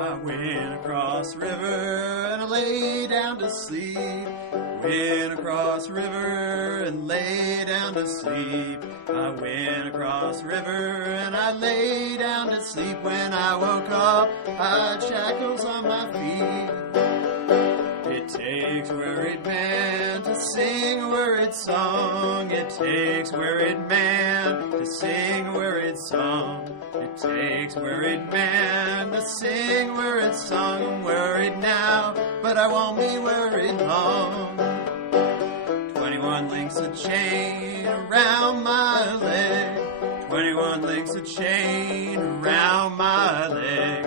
I went across the river and I lay down to sleep. Went across the river and lay down to sleep. I went across the river and I lay down to sleep. When I woke up, I had shackles on my feet. It takes a worried man to sing a worried song. It takes a worried man to sing a worried song. It takes a worried man to sing a worried song. I'm worried now, but I won't be worried long. 21 links of chain around my leg. 21 links of chain around my leg.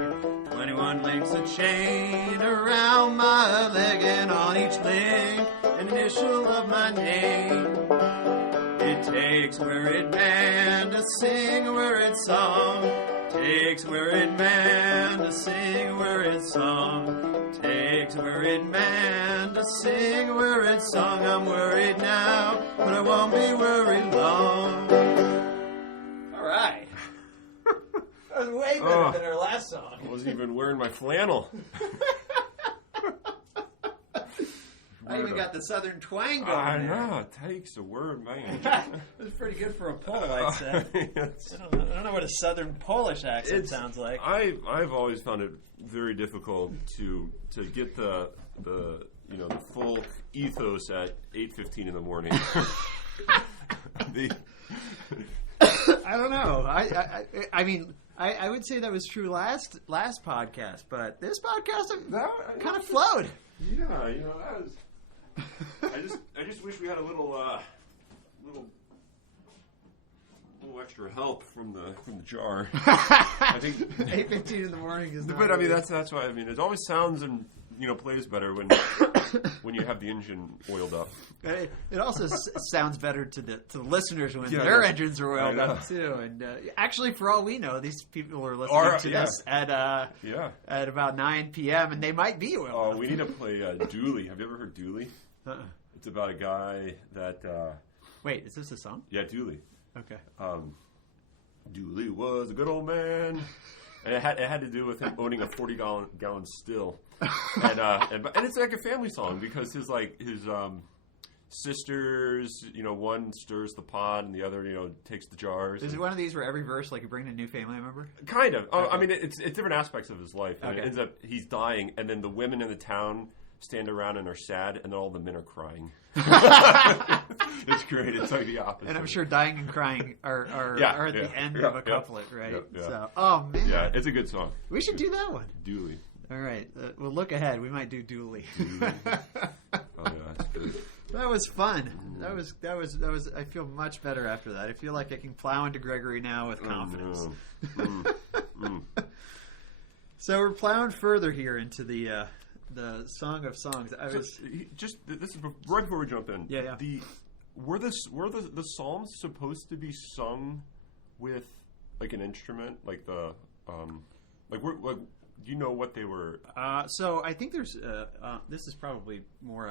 21 links of chain around my leg, and on each link an initial of my name. It takes a worried man to sing a worried song. Takes a worried man to sing a worried song. Takes a worried man to sing a worried song. I'm worried now, but I won't be worried long. All right. That was way better than our last song. I wasn't even wearing my flannel. I even got the southern twang going. I know. It takes a word, man. It was pretty good for a Pole, I'd say. I don't know what a southern Polish accent sounds like. I've always found it very difficult to get the full ethos at 8:15 in the morning. I don't know. I mean, I would say that was true last podcast, but this podcast kind of flowed. Yeah, that was. I just wish we had a little extra help from the jar. I think 8:15 in the morning is. But I mean that's why it always sounds and plays better when you have the engine oiled up. It also sounds better to the listeners when their engines are oiled up too. And actually, for all we know, these people are listening to this at about 9 p.m. and they might be oiled up. Oh, we need to play Dooley. Have you ever heard Dooley? It's about a guy that. Wait, is this a song? Yeah, Dooley. Okay. Dooley was a good old man. And it had to do with him owning a 40-gallon still, and it's like a family song because his sisters, one stirs the pot and the other, takes the jars. Is it one of these where every verse you bring a new family member? Kind of. Okay. I mean, it's different aspects of his life. And it ends up he's dying, and then the women in the town stand around and are sad, and then all the men are crying. It's great. It's like the opposite. And I'm sure dying and crying are at the end of a couplet, right? Yeah. So, oh man, yeah, it's a good song. We should do that one. Dooley. All right, we'll look ahead. We might do Dooley. Oh yeah, that's good. That was fun. That was. I feel much better after that. I feel like I can plow into Gregory now with confidence. So we're plowing further here into the Song of Songs. This is right before we jump in. Yeah. Were the psalms supposed to be sung with like an instrument, like the do you know what they were? So I think there's this is probably more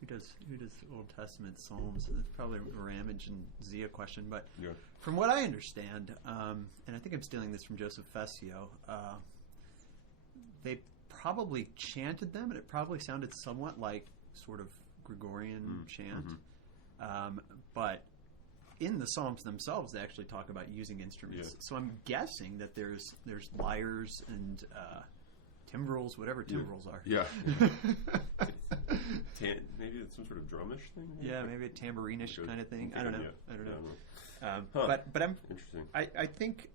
who does Old Testament psalms? It's probably a Ramage and Zia question, but from what I understand, and I think I'm stealing this from Joseph Fessio, they probably chanted them, and it probably sounded somewhat like sort of Gregorian chant. But in the Psalms themselves, they actually talk about using instruments. Yeah. So I'm guessing that there's lyres and timbrels, whatever timbrels are. Yeah. Maybe it's some sort of drumish thing. Yeah, maybe a tambourine-ish kind of thing. I don't know. But I'm interesting. I think.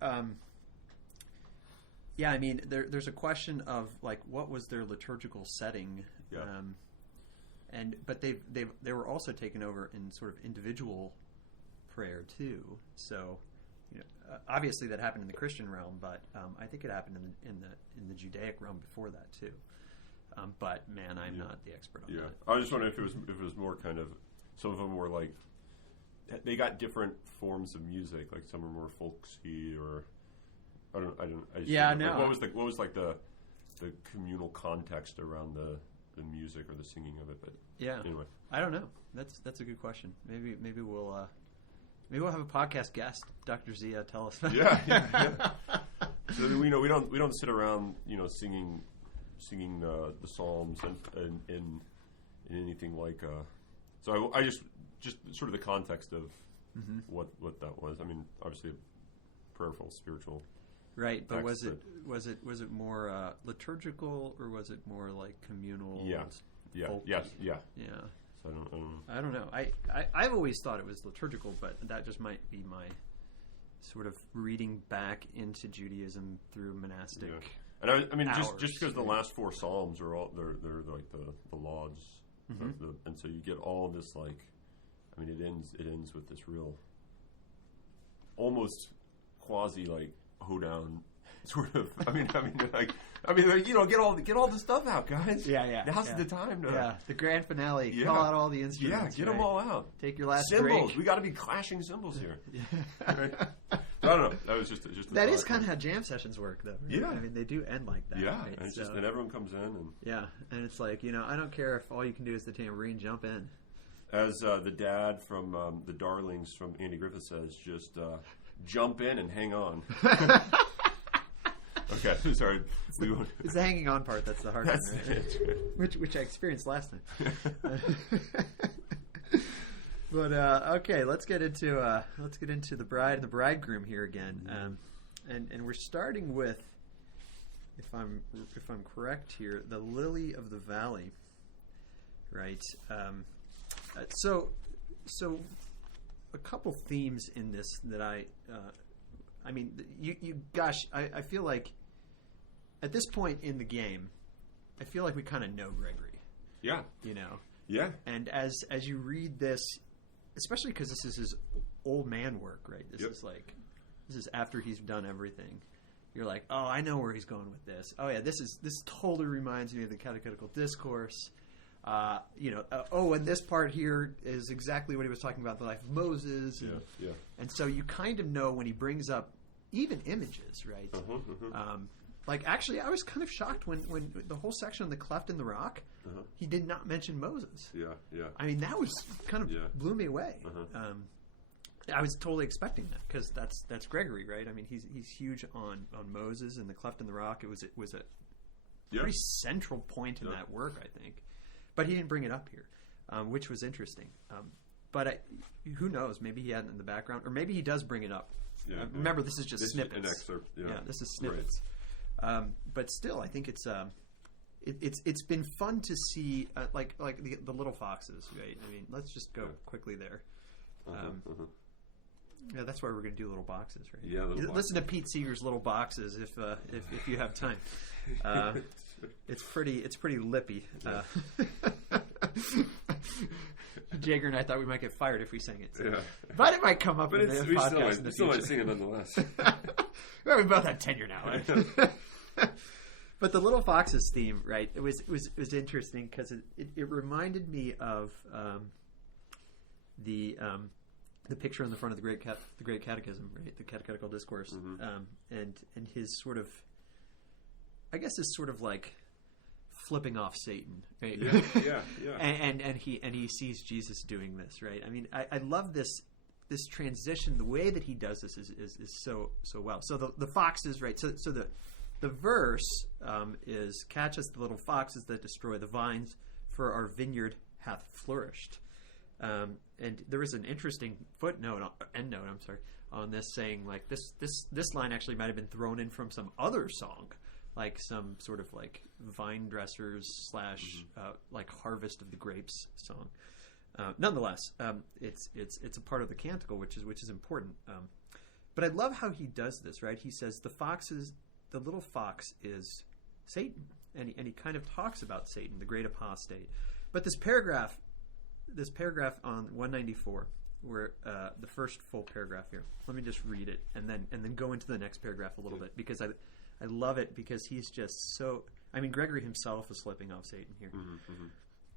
Yeah, I mean, there's a question of like what was their liturgical setting, but they were also taken over in sort of individual prayer too. So, obviously that happened in the Christian realm, but I think it happened in the Judaic realm before that too. But man, I'm not the expert on that. I was just wondering if it was more kind of some of them were like they got different forms of music, like some are more folksy or. I don't. No. What was like the communal context around the music or the singing of it? But anyway, I don't know. That's a good question. Maybe we'll have a podcast guest, Dr. Zia, tell us. Yeah. So we don't sit around singing the Psalms and in anything like. So I just sort of the context of what that was. I mean, obviously, prayerful, spiritual. Right, but was it more liturgical or was it more like communal? Yeah. Folk? Yeah. So I don't know. I've always thought it was liturgical, but that just might be my sort of reading back into Judaism through monastic. Yeah. And I mean, hours, just because the last 4 Psalms are all they're like the lauds, and so you get all this like, I mean, it ends with this real, almost quasi like hoedown sort of. I mean, get all the stuff out, guys. Yeah. Now's the time to. The grand finale. Yeah. Call out all the instruments. Yeah, get them all out. Take your last cymbals. break. We got to be clashing cymbals here. Right? I don't know. That was just. That is kind of how jam sessions work, though. Right? Yeah. I mean, they do end like that. Yeah, right? and it's and everyone comes in and. Yeah, and it's like I don't care if all you can do is the tambourine. Jump in. As the dad from the Darlings from Andy Griffith says, just jump in and hang on. Okay, sorry. It's the hanging on part that's the hard one, right? Which I experienced last time. But okay, let's get into the bride and the bridegroom here again, and we're starting with, if I'm correct here, the lily of the valley, right? So a couple themes in this that I mean, I feel like at this point in the game, I feel like we kind of know Gregory. Yeah. Yeah. And as you read this, especially because this is his old man work, right? This is after he's done everything. You're like, oh, I know where he's going with this. Oh yeah, this totally reminds me of the Catechetical Discourse. And this part here is exactly what he was talking about, the life of Moses. And so you kind of know when he brings up even images, right? Like, actually, I was kind of shocked when the whole section on the cleft in the rock, he did not mention Moses. Yeah. I mean, that was kind of blew me away. I was totally expecting that because that's Gregory, right? I mean, he's huge on Moses and the cleft in the rock. It was a pretty central point in that work, I think. But he didn't bring it up here, which was interesting. But who knows? Maybe he had it in the background, or maybe he does bring it up. Remember, this is just snippets. An excerpt. Yeah, this is snippets. Right. But still, I think it's been fun to see like the little foxes, right? I mean, let's just go quickly there. Yeah, that's why we're going to do little boxes, right? Yeah, listen to Pete Seeger's Little Boxes if you have time. It's pretty lippy. Jagger and I thought we might get fired if we sang it. So. Yeah. But it might come up in the podcast in the future. Still might sing it nonetheless. Well, we both have tenure now. Right? But the Little Foxes theme, right? It was interesting because it reminded me of the picture on the front of the Great Catechism, right? The Catechetical Discourse, and his sort of, I guess, is sort of like flipping off Satan, right? Yeah. and he sees Jesus doing this, right? I mean, I love this transition. The way that he does this is so well. So the foxes, right? So the verse is, "Catch us the little foxes that destroy the vines, for our vineyard hath flourished." And there is an interesting endnote, on this, saying like this line actually might have been thrown in from some other song, like some sort of like vine dressers / like harvest of the grapes song. Nonetheless, it's a part of the canticle, which is important. But I love how he does this. Right, he says the little fox is Satan, and he kind of talks about Satan, the great apostate. But this paragraph on 194, where the first full paragraph here. Let me just read it and then go into the next paragraph a little bit, because I love it, because he's just so. I mean, Gregory himself is slipping off Satan here.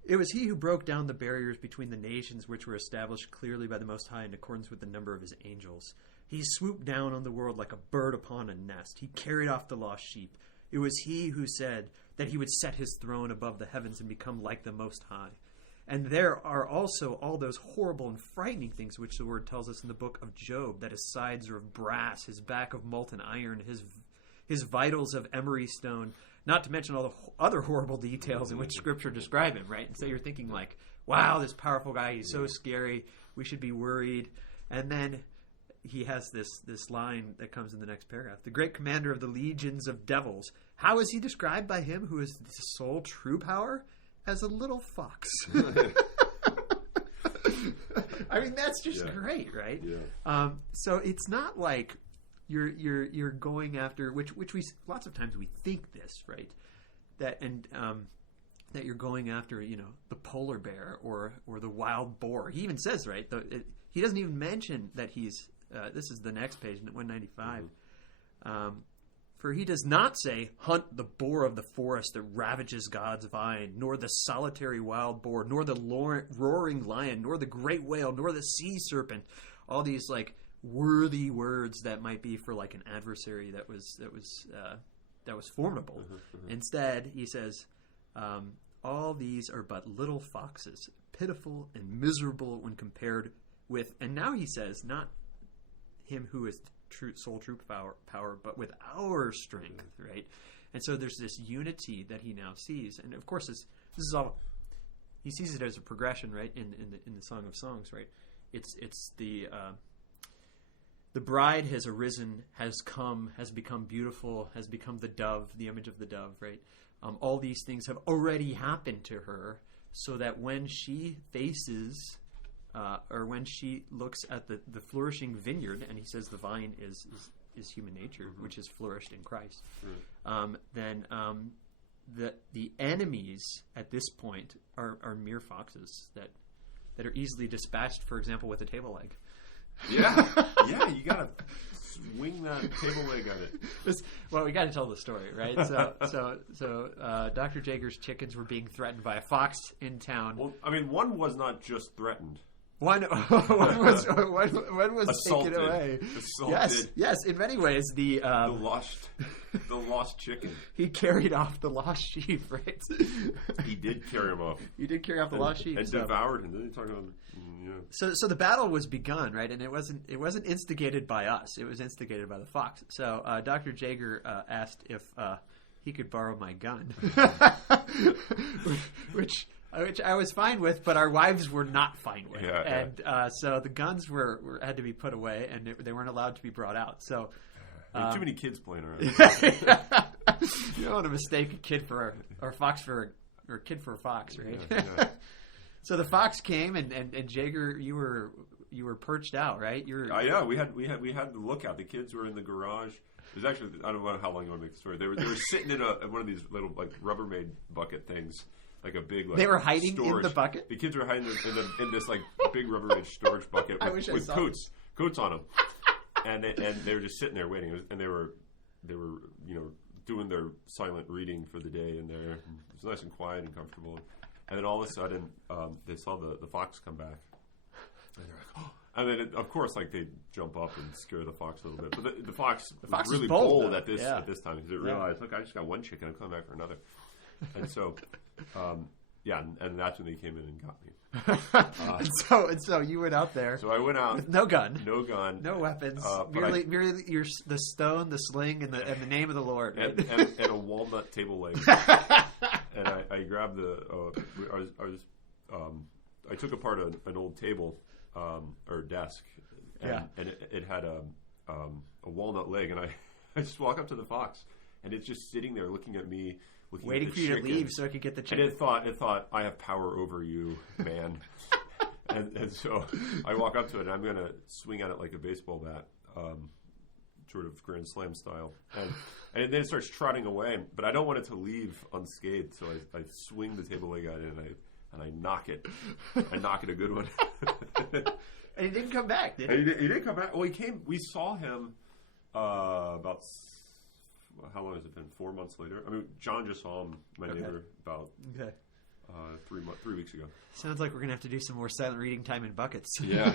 It was he who broke down the barriers between the nations, which were established clearly by the Most High in accordance with the number of his angels. He swooped down on the world like a bird upon a nest. He carried off the lost sheep. It was he who said that he would set his throne above the heavens and become like the Most High. And there are also all those horrible and frightening things which the word tells us in the book of Job, that his sides are of brass, his back of molten iron, his his vitals of emery stone, not to mention all the other horrible details in which Scripture describe him, right? And so you're thinking like, wow, this powerful guy, he's so scary, we should be worried. And then he has this line that comes in the next paragraph. The great commander of the legions of devils. How is he described by him who is the sole true power? As a little fox. I mean, that's just great, right? Yeah. So it's not like you're going after which we lots of times we think this, right? That you're going after, the polar bear or the wild boar. He even says, right? He doesn't even mention that he's. This is the next page, 195. For he does not say, hunt the boar of the forest that ravages God's vine, nor the solitary wild boar, nor the roaring lion, nor the great whale, nor the sea serpent. All these like worthy words that might be for like an adversary that was formidable. Instead, he says, all these are but little foxes, pitiful and miserable when compared with. And now he says, not him who is sole true power, but with our strength, right? And so there's this unity that he now sees, and of course this is all he sees it as a progression, right? In the Song of Songs, right? It's the bride has arisen, has come, has become beautiful, has become the dove, the image of the dove, right? All these things have already happened to her, so that when she faces. Or when she looks at the flourishing vineyard, and he says the vine is human nature, which has flourished in Christ, then the enemies at this point are mere foxes that are easily dispatched, for example, with a table leg. Yeah, you gotta swing that table leg at it. Well, we got to tell the story, right? So Dr. Jager's chickens were being threatened by a fox in town. Well, I mean, one was not just threatened. One was assaulted, taken away. Assaulted. Yes. In many ways, the lost chicken. He carried off the lost sheep, right? He did carry him off. He did carry off the lost sheep and devoured him. Then you talking about So the battle was begun, right? And it wasn't instigated by us. It was instigated by the fox. So Dr. Jager asked if he could borrow my gun, which I was fine with, but our wives were not fine with. And so the guns had to be put away, and they weren't allowed to be brought out. So too many kids playing around. You don't want to mistake a kid or a fox for a kid for a fox, right? Yeah. So the fox came, and Jager, you were perched out, right? Yeah, we had the lookout. The kids were in the garage. It was actually, I don't know how long you want to make the story. They were sitting in one of these little like Rubbermaid bucket things. Like a big, like, they were hiding storage. In the bucket. The kids were hiding in this like big Rubbermaid storage bucket with coats on them, and they were just sitting there waiting. And they were doing their silent reading for the day in there. It was nice and quiet and comfortable. And then all of a sudden, they saw the fox come back, and they're like, oh. And then of course, like they jump up and scare the fox a little bit. But the fox was really bold at this time because it realized, look, I just got one chicken. I'm coming back for another. And so, and that's when they came in and got me. And so you went out there. So I went out with no gun, no weapons, merely the stone, the sling, and the name of the Lord, right? and a walnut table leg. And I grabbed I took apart an old table or desk, and it had a walnut leg, and I just walk up to the fox, and it's just sitting there looking at me. Waiting for you to leave so I could get the chicken. And it thought, I have power over you, man. and so I walk up to it, and I'm going to swing at it like a baseball bat, sort of Grand Slam style. And then it starts trotting away, but I don't want it to leave unscathed, so I swing the table leg at it, and I knock it. I knock it a good one. And he didn't come back, did he? He didn't come back. Well, he came. We saw him about... How long has it been? 4 months later. I mean, John just saw him, my neighbor, about 3 weeks ago. Sounds like we're gonna have to do some more silent reading time in buckets. Yeah.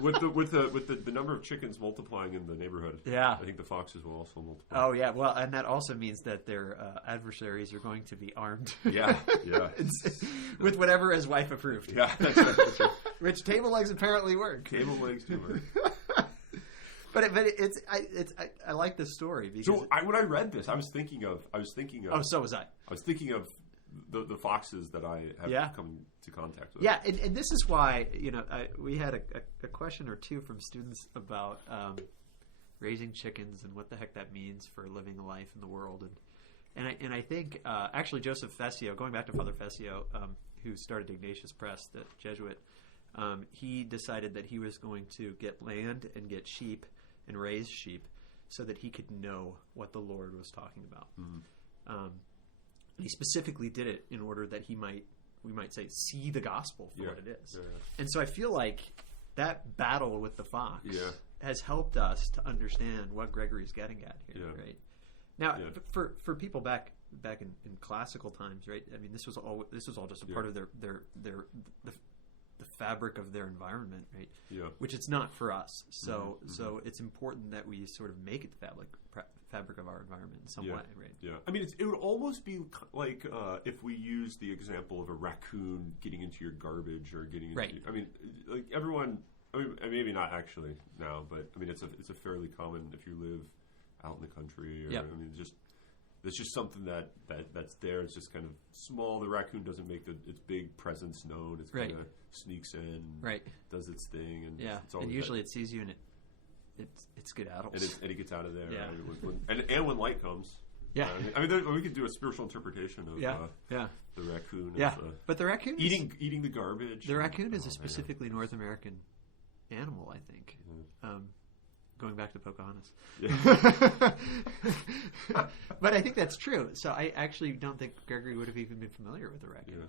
With the number of chickens multiplying in the neighborhood. Yeah, I think the foxes will also multiply. Oh yeah, well, and that also means that their adversaries are going to be armed. Yeah. With whatever his wife approved. Yeah, that's right. Which table legs apparently work. Table legs do work. I like this story because So when I read this, I was thinking of. oh, so was I. I was thinking of the foxes that I have come to contact with. Yeah, and this is why we had a question or two from students about raising chickens and what the heck that means for living a life in the world, and I think actually Joseph Fessio, going back to Father Fessio, who started Ignatius Press, the Jesuit, he decided that he was going to get land and get sheep and raise sheep so that he could know what the Lord was talking about. Mm-hmm. He specifically did it in order that we might say, see the gospel for what it is. Yeah. And so I feel like that battle with the fox has helped us to understand what Gregory's getting at here, right? Now, for people back in classical times, right? I mean, this was all just a part of the fabric of their environment, right? Yeah. Which it's not for us. So so it's important that we sort of make it the fabric of our environment in some way, right? Yeah. I mean, it would almost be like if we use the example of a raccoon getting into your garbage or getting into. Right. I mean, like everyone. I mean, maybe not actually now, but I mean, it's a fairly common if you live out in the country. Or, I mean, it's just something that's there. It's just kind of small. The raccoon doesn't make its big presence known. It's kind of sneaks in, does its thing, and and usually it sees you and it skedaddles, and it gets out of there. Yeah. Right? And when light comes, I mean, we could do a spiritual interpretation of the raccoon. Yeah, but the raccoon eating the garbage. The raccoon is a specifically North American animal, I think. Going back to Pocahontas. But I think that's true. So I actually don't think Gregory would have even been familiar with the raccoon,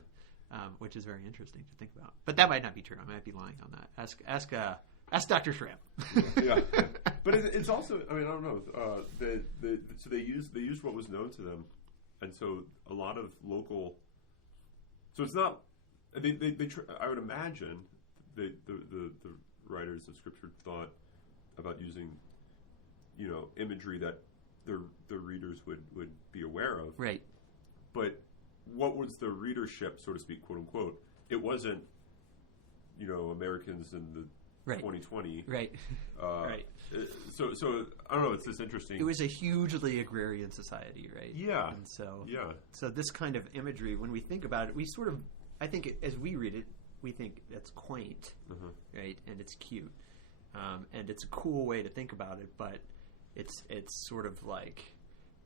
which is very interesting to think about. But that might not be true. I might be lying on that. Ask Dr. Schramm. But it's also, I mean, I don't know. So they used what was known to them, and so a lot of local. So it's not. I would imagine the writers of Scripture thought about using, imagery that the readers would be aware of. Right. But what was the readership, so to speak, quote unquote? It wasn't, Americans in the 2020. Right. Right. So I don't know. It's this interesting. It was a hugely agrarian society, right? Yeah. And so this kind of imagery, when we think about it, we sort of, I think, as we read it, we think that's quaint, right? And it's cute. And it's a cool way to think about it, but it's sort of like,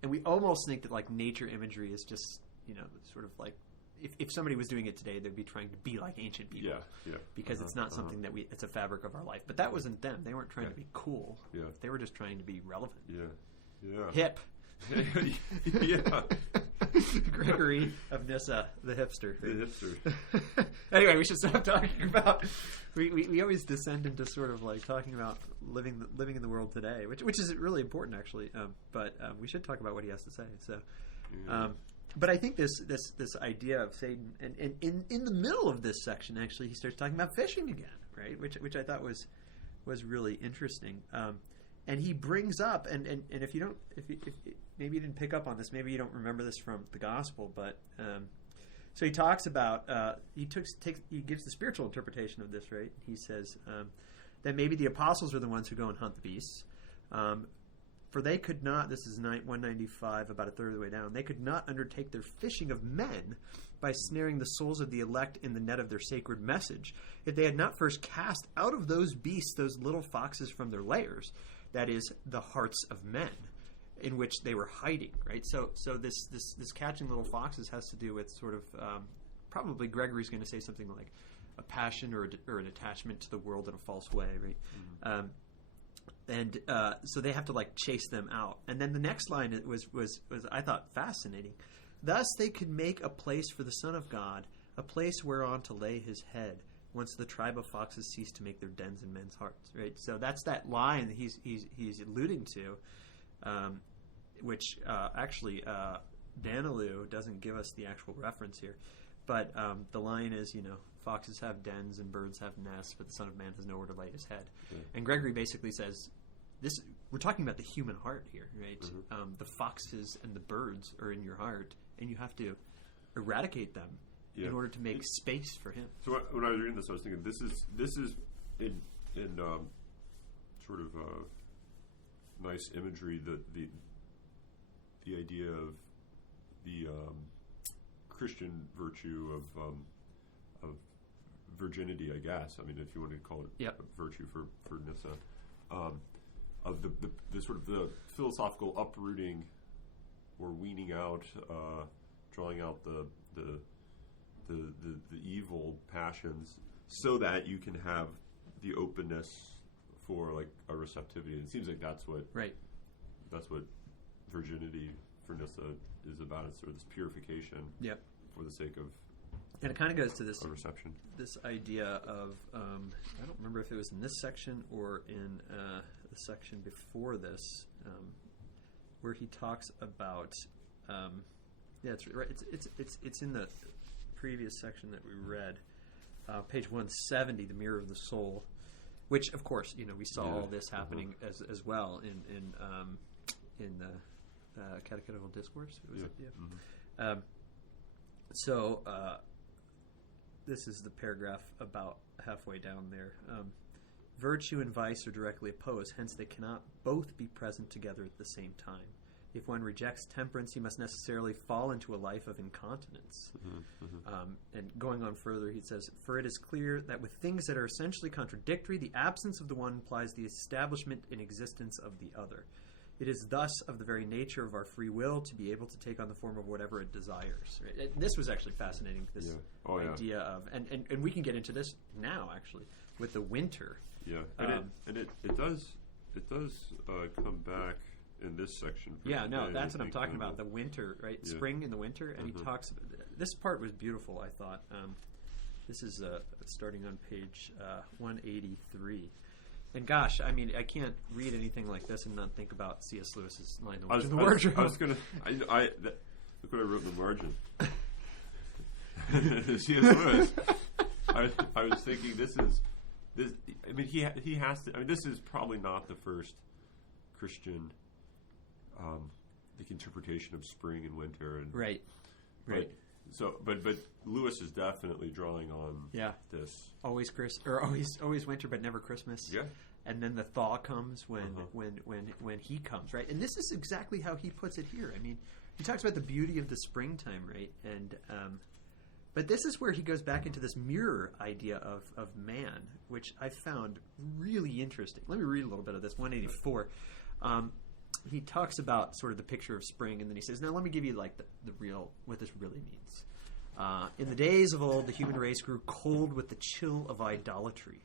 and we almost think that like nature imagery is just, sort of like, if somebody was doing it today, they'd be trying to be like ancient people. Yeah. Because it's not something that it's a fabric of our life. But that wasn't them. They weren't trying to be cool. Yeah. They were just trying to be relevant. Yeah. Hip. Yeah. Gregory of Nyssa, the hipster. The hipster. Anyway, we should stop talking about. We always descend into sort of like talking about living in the world today, which is really important actually. But we should talk about what he has to say. So, but I think this idea of Satan, and in the middle of this section, actually, he starts talking about fishing again, right? Which I thought was really interesting. And he brings up, and if maybe you didn't pick up on this, maybe you don't remember this from the gospel, but so he talks about he gives the spiritual interpretation of this, right? He says that maybe the apostles are the ones who go and hunt the beasts, for they could not. This is 195, about a third of the way down. They could not undertake their fishing of men by snaring the souls of the elect in the net of their sacred message, if they had not first cast out of those beasts those little foxes from their lairs. That is, the hearts of men, in which they were hiding, right? So this catching little foxes has to do with sort of probably Gregory's going to say something like a passion or an attachment to the world in a false way, right? And so they have to like chase them out. And then the next line was I thought fascinating. Thus they could make a place for the Son of God, a place whereon to lay his head, once the tribe of foxes cease to make their dens in men's hearts, right? So that's that line that he's alluding to, which actually Danilou doesn't give us the actual reference here, but the line is, foxes have dens and birds have nests, but the Son of Man has nowhere to lay his head. Yeah. And Gregory basically says, we're talking about the human heart here, right? Mm-hmm. The foxes and the birds are in your heart, and you have to eradicate them in order to make space for him. So when I was reading this, I was thinking this is in sort of nice imagery that the idea of the Christian virtue of virginity, I guess. I mean, if you want to call it Yep. a virtue for Nyssa, of the sort of the philosophical uprooting or weaning out, drawing out the evil passions, so that you can have the openness for like a receptivity. And it seems like that's what virginity for Nyssa is about. It's sort of this purification Yep. for the sake of And it kind of goes to this a reception. this idea of I don't remember if it was in this section or in the section before this, where he talks about it's right. It's in the previous section that we read, page 170, the mirror of the soul, which of course we saw all this happening as well in the Catechetical Discourse. Was it? Yeah. So this is the paragraph about halfway down there. Virtue and vice are directly opposed, hence they cannot both be present together at the same time. If one rejects temperance, he must necessarily fall into a life of incontinence. And going on further, he says, for it is clear that with things that are essentially contradictory, the absence of the one implies the establishment in existence of the other. It is thus of the very nature of our free will to be able to take on the form of whatever it desires. Right? This was actually fascinating, this idea of, and we can get into this now, actually, with the winter. Yeah, and it does come back in this section. Yeah, no, that's what I'm talking about. The winter, right? Yeah. Spring and the winter, and he talks. This part was beautiful, I thought. This is starting on page 183. And gosh, I mean, I can't read anything like this and not think about C.S. Lewis's line, "The Witch in the Wardrobe." I was gonna. Look what I wrote in the margin. C.S. Lewis. I was thinking this. I mean, he has to. I mean, this is probably not the first Christian, interpretation of spring and winter, and right. So, but Lewis is definitely drawing on this. Always always winter, but never Christmas. Yeah. And then the thaw comes when he comes, right? And this is exactly how he puts it here. I mean, he talks about the beauty of the springtime, right? And but this is where he goes back into this mirror idea of man, which I found really interesting. Let me read a little bit of this. 184. He talks about sort of the picture of spring, and then he says, now let me give you like the real, what this really means. In the days of old, the human race grew cold with the chill of idolatry,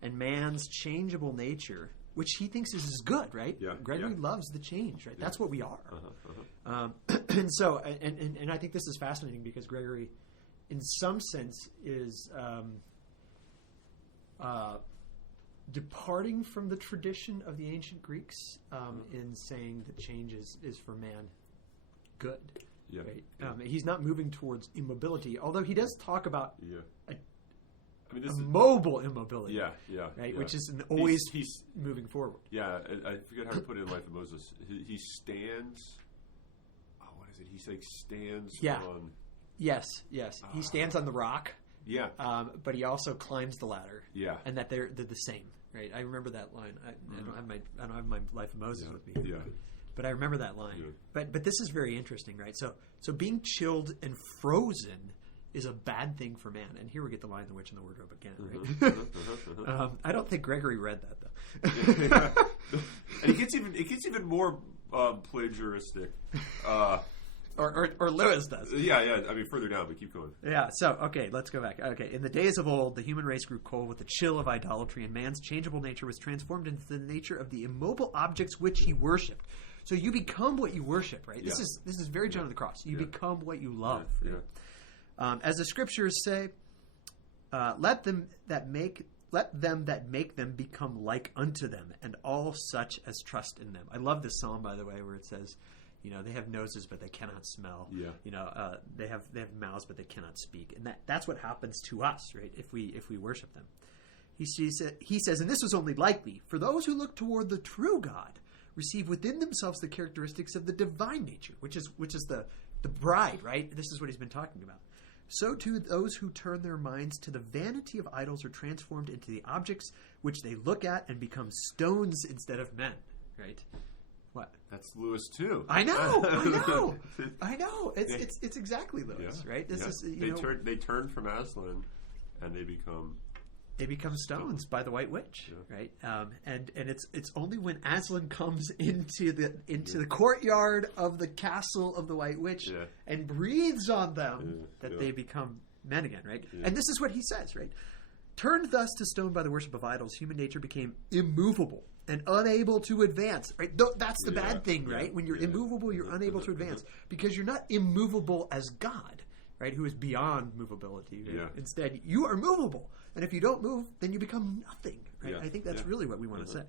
and man's changeable nature, which he thinks is good, right? Yeah, Gregory loves the change, right? Yeah. That's what we are. And so, and I think this is fascinating because Gregory, in some sense, is departing from the tradition of the ancient Greeks in saying that change is for man good. Yeah. Right? He's not moving towards immobility, although he does talk about this is mobile immobility. Yeah. Right, yeah. which is always he's moving forward. Yeah, I forget how to put it in Life of Moses. He stands. Oh, what is it? He like stands on. Yes. He stands on the rock. Yeah. But he also climbs the ladder. Yeah. And that they're the same. Right. I remember that line. I don't have my Life of Moses with me. Yeah. But I remember that line. Yeah. But this is very interesting, right? So being chilled and frozen is a bad thing for man. And here we get the line, "The Witch in the Wardrobe" again, right? I don't think Gregory read that though. And it gets even more plagiaristic. Or Lewis does. Yeah. I mean, further down, but keep going. Yeah, so, okay, let's go back. Okay, in the days of old, the human race grew cold with the chill of idolatry, and man's changeable nature was transformed into the nature of the immobile objects which he worshipped. So you become what you worship, right? Yeah. This is very John of the Cross. You become what you love. Yeah. Right? As the scriptures say, let them that make them become like unto them, and all such as trust in them. I love this psalm, by the way, where it says, they have noses, but they cannot smell. Yeah. They have mouths, but they cannot speak, and that's what happens to us, right? If we worship them, he says, and this was only likely for those who look toward the true God, receive within themselves the characteristics of the divine nature, which is the bride, right? This is what he's been talking about. So too, those who turn their minds to the vanity of idols are transformed into the objects which they look at and become stones instead of men. right? What? That's Lewis too. I know. It's exactly Lewis, right? This is they turn from Aslan, and they become stones by the White Witch, right? And it's only when Aslan comes into the courtyard of the castle of the White Witch and breathes on them that they become men again, right? Yeah. And this is what he says, right? Turned thus to stone by the worship of idols, human nature became immovable and unable to advance, right? That's the bad thing, right? When you're immovable, you're unable to advance because you're not immovable as God, right? Who is beyond movability. Right? Yeah. Instead, you are movable. And if you don't move, then you become nothing, right? I think that's really what we want to say.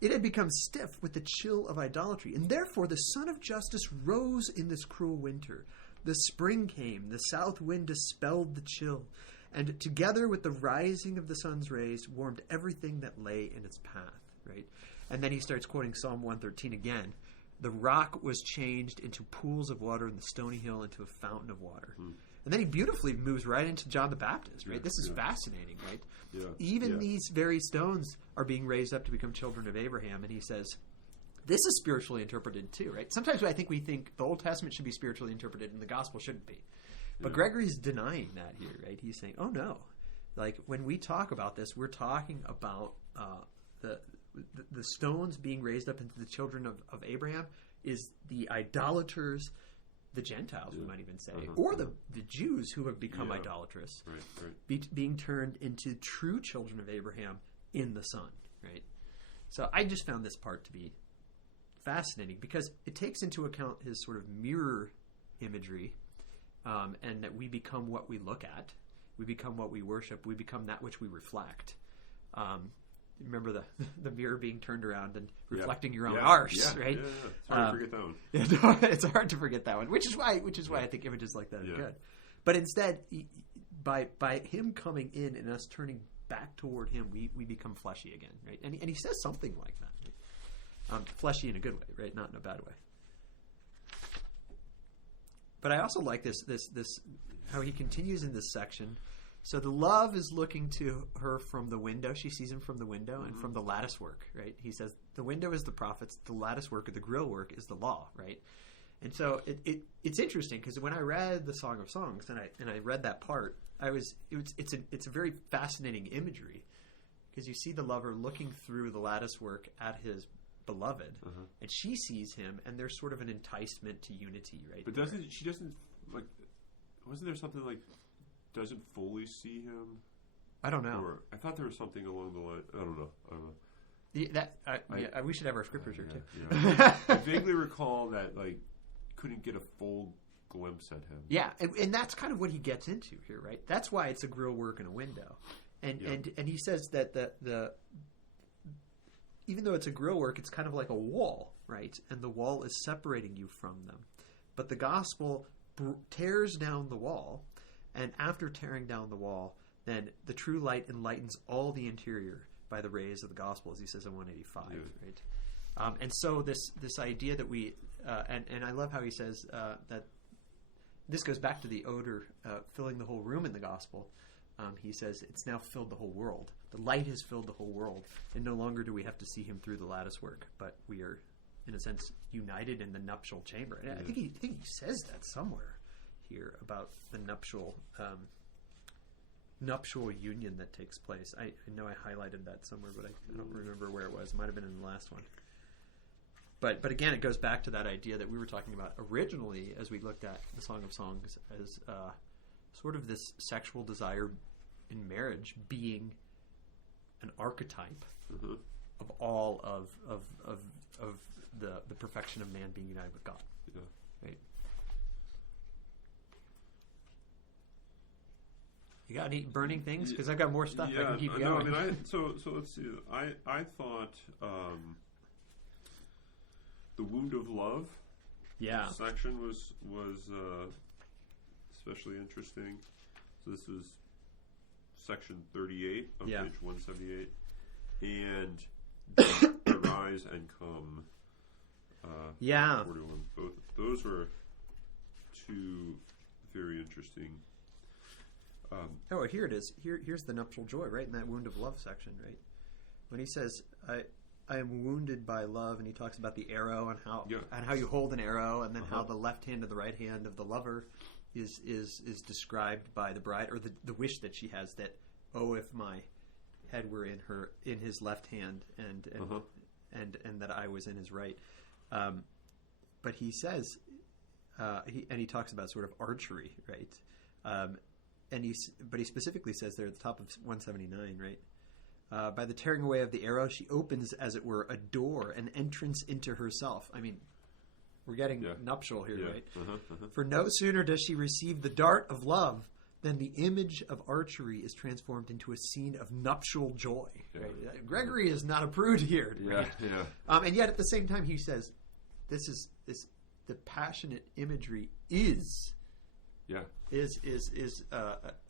It had become stiff with the chill of idolatry, and therefore the sun of justice rose in this cruel winter. The spring came, the south wind dispelled the chill, and together with the rising of the sun's rays warmed everything that lay in its path, right? And then he starts quoting Psalm 113 again. The rock was changed into pools of water and the stony hill into a fountain of water. And then he beautifully moves right into John the Baptist, right? This is fascinating, right? Even these very stones are being raised up to become children of Abraham. And he says, this is spiritually interpreted too, right? Sometimes I think we think the Old Testament should be spiritually interpreted and the gospel shouldn't be. But Gregory's denying that here, right? He's saying, oh no. Like when we talk about this, we're talking about the stones being raised up into the children of Abraham is the idolaters, the Gentiles, we might even say, or the Jews who have become idolatrous, being turned into true children of Abraham in the Son, right? So I just found this part to be fascinating because it takes into account his sort of mirror imagery, and that we become what we look at, we become what we worship, we become that which we reflect. Remember the mirror being turned around and reflecting your own arse, right? Yeah. It's hard to forget that one. It's hard to forget that one, which is why I think images like that are good. But instead, by him coming in and us turning back toward him, we become fleshy again, right? And he says something like that, right? Fleshy in a good way, right? Not in a bad way. But I also like this how he continues in this section. So the love is looking to her from the window. She sees him from the window and from the lattice work, right? He says the window is the prophets, the lattice work or the grill work is the law, right? And so it's interesting because when I read the Song of Songs and I read that part, it's a very fascinating imagery because you see the lover looking through the lattice work at his beloved, and she sees him, and there's sort of an enticement to unity, right? But she doesn't like? Wasn't there something like? Doesn't fully see him? I don't know. Or I thought there was something along the line. I don't know. We should have our scriptures here too. Yeah. I vaguely recall that couldn't get a full glimpse at him. Yeah, and that's kind of what he gets into here, right? That's why it's a grill work and a window, and he says that the even though it's a grill work, it's kind of like a wall, right? And the wall is separating you from them, but the gospel tears down the wall. And after tearing down the wall, then the true light enlightens all the interior by the rays of the gospel, as he says in 185, right? And so this idea that we and I love how he says that this goes back to the odor filling the whole room in the gospel. He says it's now filled the whole world. The light has filled the whole world, and no longer do we have to see him through the lattice work, but we are, in a sense, united in the nuptial chamber. And I think he says that somewhere here about the nuptial union that takes place. I know I highlighted that somewhere, but I don't remember where it was. It might have been in the last one. But again, it goes back to that idea that we were talking about originally as we looked at the Song of Songs as sort of this sexual desire in marriage being an archetype of all of the perfection of man being united with God. Yeah. Right? You got any burning things? Because I've got more stuff I can keep going. No, I mean, so let's see. I thought the wound of love section was especially interesting. So this is section 38 of page 178, and arise and come. 41. Both those were two very interesting. Here it is. Here's the nuptial joy, right in that wound of love section, right? When he says, I am wounded by love, and he talks about the arrow and how you hold an arrow, and then how the left hand and the right hand of the lover is described by the bride, or the wish that she has that, oh, if my head were in his left hand, and that I was in his right. But he says, he talks about sort of archery, right? But he specifically says there at the top of 179, right? By the tearing away of the arrow, she opens, as it were, a door, an entrance into herself. I mean, we're getting nuptial here, right? For no sooner does she receive the dart of love than the image of archery is transformed into a scene of nuptial joy. Right? Gregory is not a prude here. Right? And yet at the same time he says, the passionate imagery is a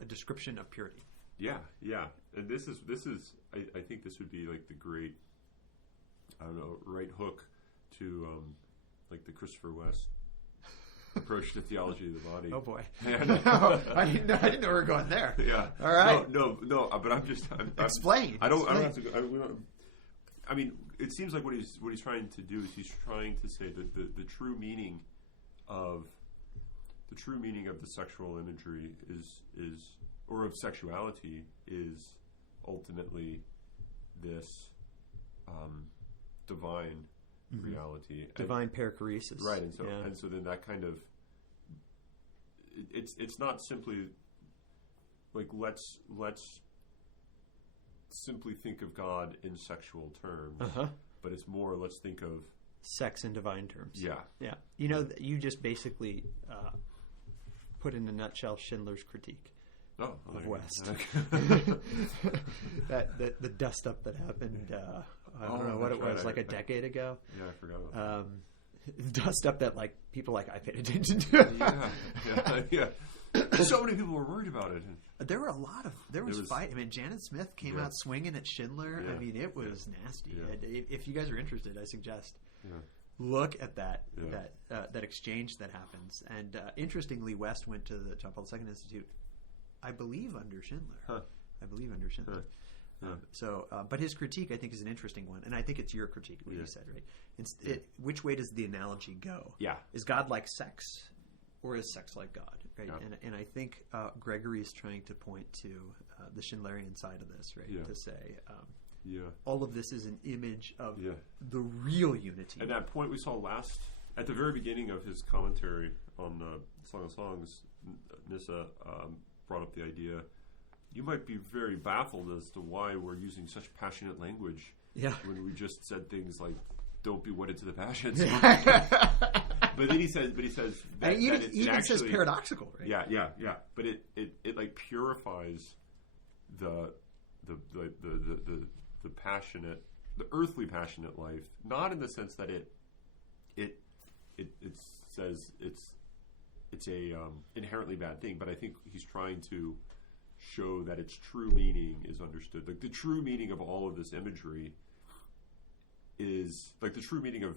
description of purity. Yeah. And this is I think this would be like the great, I don't know, right hook to like the Christopher West approach to theology of the body. Oh boy! No, I didn't know we were going there. Yeah. All right. No. But I'm explain. I don't have to. I mean, it seems like what he's trying to do is he's trying to say that the true meaning of the sexual imagery is or of sexuality is ultimately this divine reality, divine perichoresis, right? And so then that kind of it's not simply like let's simply think of God in sexual terms, but it's more let's think of sex in divine terms. Yeah. You know, you just basically put in a nutshell Schindler's critique. Of West. that the dust up that happened. I don't know what it was, like a decade ago. Yeah, I forgot about that. Dust up that like people like I paid attention to. Yeah. So many people were worried about it. There were there was fight. I mean, Janet Smith came out swinging at Schindler. Yeah. I mean, it was nasty. Yeah. If you guys are interested, I suggest look at that exchange that happens. And interestingly, West went to the John Paul II Institute, I believe, under Schindler. But his critique, I think, is an interesting one, and I think it's your critique, what you said, right? Which way does the analogy go? Yeah. Is God like sex, or is sex like God? Right. Yeah. And I think Gregory is trying to point to the Schindlerian side of this, right? Yeah. To say, all of this is an image of the real unity. And that point we saw at the very beginning of his commentary on Song of Songs, Nyssa brought up the idea, you might be very baffled as to why we're using such passionate language when we just said things like, don't be wedded to the passions. But then he says that it even says paradoxical, right? Yeah. But it like purifies the passionate, the earthly passionate life, not in the sense that it says it's a inherently bad thing, but I think he's trying to show that its true meaning is understood. Like the true meaning of all of this imagery is like the true meaning of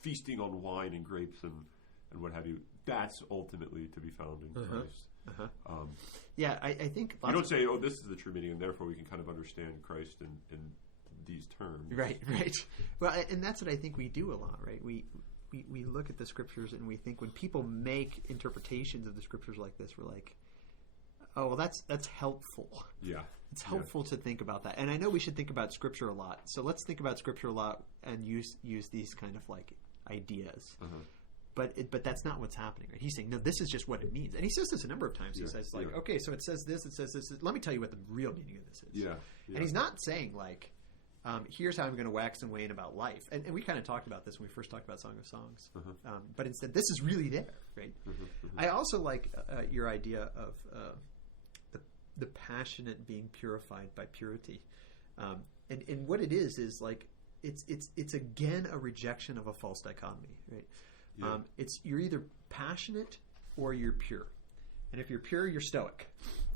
feasting on wine and grapes and what have you. That's ultimately to be found in Christ. I think you don't say, this is the true meaning, and therefore we can kind of understand Christ in these terms. Right. Well, and that's what I think we do a lot, right? We look at the scriptures and we think when people make interpretations of the scriptures like this, we're like, oh, well, that's helpful. Yeah. It's helpful to think about that. And I know we should think about scripture a lot. So let's think about scripture a lot and use these kind of like ideas. But that's not what's happening, right? He's saying, no, this is just what it means. And he says this a number of times. He says, like, okay, so it says this. Let me tell you what the real meaning of this is. Yeah. And he's not saying, like, here's how I'm going to wax and wane about life. And we kind of talked about this when we first talked about Song of Songs. But instead, this is really there, right? I also like your idea of the passionate being purified by purity. And what it is like, it's again a rejection of a false dichotomy, right? Yeah. You're either passionate or you're pure. And if you're pure, you're stoic.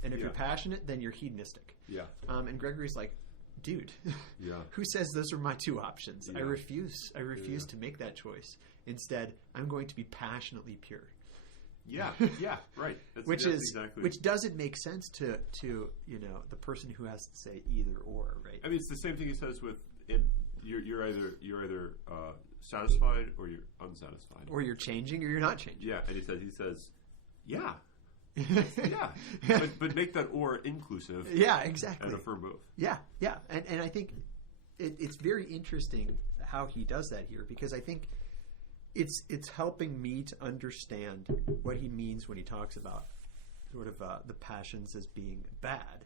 And if you're passionate, then you're hedonistic. Yeah. And Gregory's like, dude, who says those are my two options? I refuse to make that choice. Instead, I'm going to be passionately pure. Yeah, right. Which exactly. which doesn't make sense to the person who has to say either or, right? I mean, it's the same thing he says with it. You're either satisfied or you're unsatisfied, or you're changing or you're not changing. Yeah, and he says, yeah, yeah, but make that or inclusive. Yeah, exactly. And affirm both. Yeah, and I think it's very interesting how he does that here, because I think it's helping me to understand what he means when he talks about sort of the passions as being bad,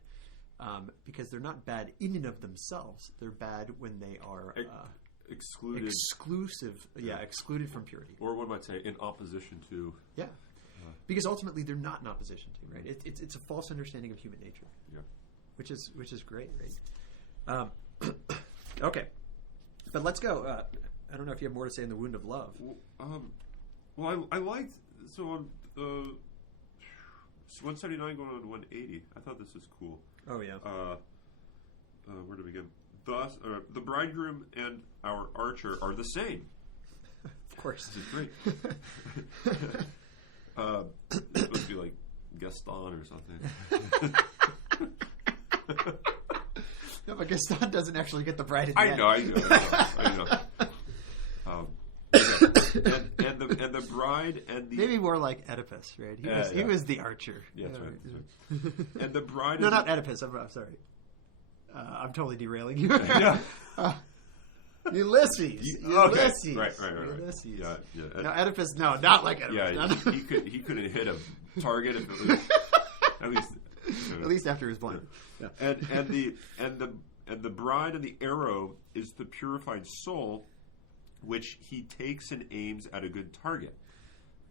because they're not bad in and of themselves. They're bad when they are excluded, excluded from purity, or one might say in opposition to. Yeah, because ultimately they're not in opposition to, right? It's a false understanding of human nature. Yeah, which is great, right? Okay, but let's go. I don't know if you have more to say in the wound of love. Well, I liked on 179 going on 180. I thought this was cool. Oh yeah. Where do we begin? Thus, the bridegroom and our archer are the same. Of course, this is great. It's supposed to be like Gaston or something. No, but Gaston doesn't actually get the bride at the end. I know. And the bride and the maybe more like Oedipus, right? He was the archer. Yeah, that's right. And the bride. No, not Oedipus. I'm sorry. I'm totally derailing you. Ulysses. Okay. Right. Ulysses. Yeah. No, Oedipus. No, not like Oedipus. Yeah, he couldn't hit a target if it was at least after he was blind. Yeah. And the bride and the arrow is the purified soul, which he takes and aims at a good target.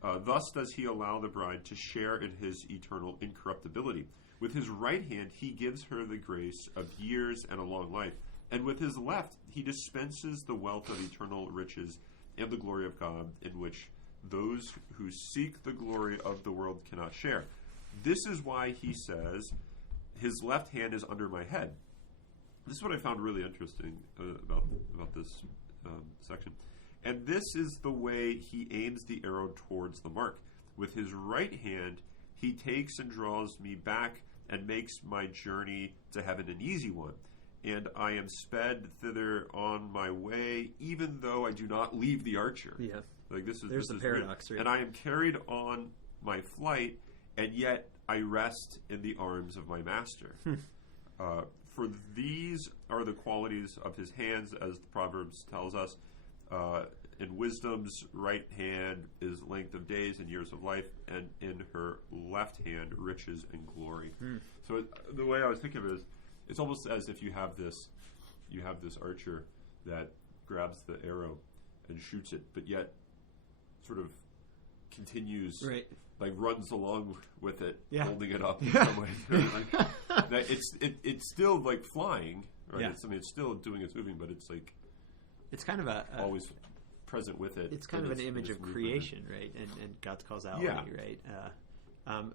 Thus does he allow the bride to share in his eternal incorruptibility. With his right hand, he gives her the grace of years and a long life. And with his left, he dispenses the wealth of eternal riches and the glory of God, in which those who seek the glory of the world cannot share. This is why he says, his left hand is under my head. This is what I found really interesting about this section. And this is the way he aims the arrow towards the mark. With his right hand, he takes and draws me back and makes my journey to heaven an easy one. And I am sped thither on my way, even though I do not leave the archer. Yeah. Like there's the is paradox, right? right? And I am carried on my flight, and yet I rest in the arms of my master. For these are the qualities of his hands, as the Proverbs tells us. In wisdom's right hand is length of days and years of life, and in her left hand riches and glory. So the way I was thinking of it is, it's almost as if you have this archer that grabs the arrow and shoots it, but yet sort of continues, right, like runs along with it, yeah, holding it up in some way. It's still like flying, right? Yeah. It's still doing its moving, but it's like it's kind of always present with it. It's kind of an image of creation, right? And God's causality, right?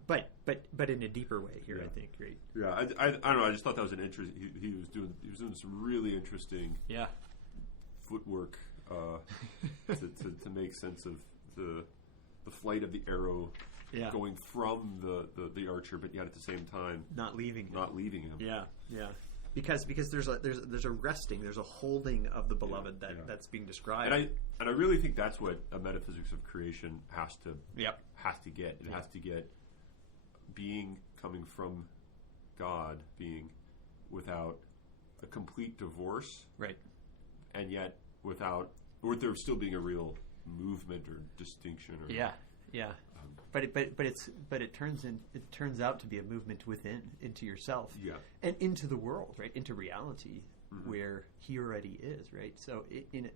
But in a deeper way here, I think, right? Yeah, I don't know. I just thought that was an interesting. He was doing some really interesting footwork to make sense of the flight of the arrow going from the archer, but yet at the same time not leaving him. Yeah. Because there's a resting, there's a holding of the beloved that's being described, and I really think that's what a metaphysics of creation has to get. It has to get being coming from God, being without a complete divorce, right? And yet with there still being a real movement or distinction, or But it turns out to be a movement within, into yourself, and into the world, right? Into reality, where he already is, right? So in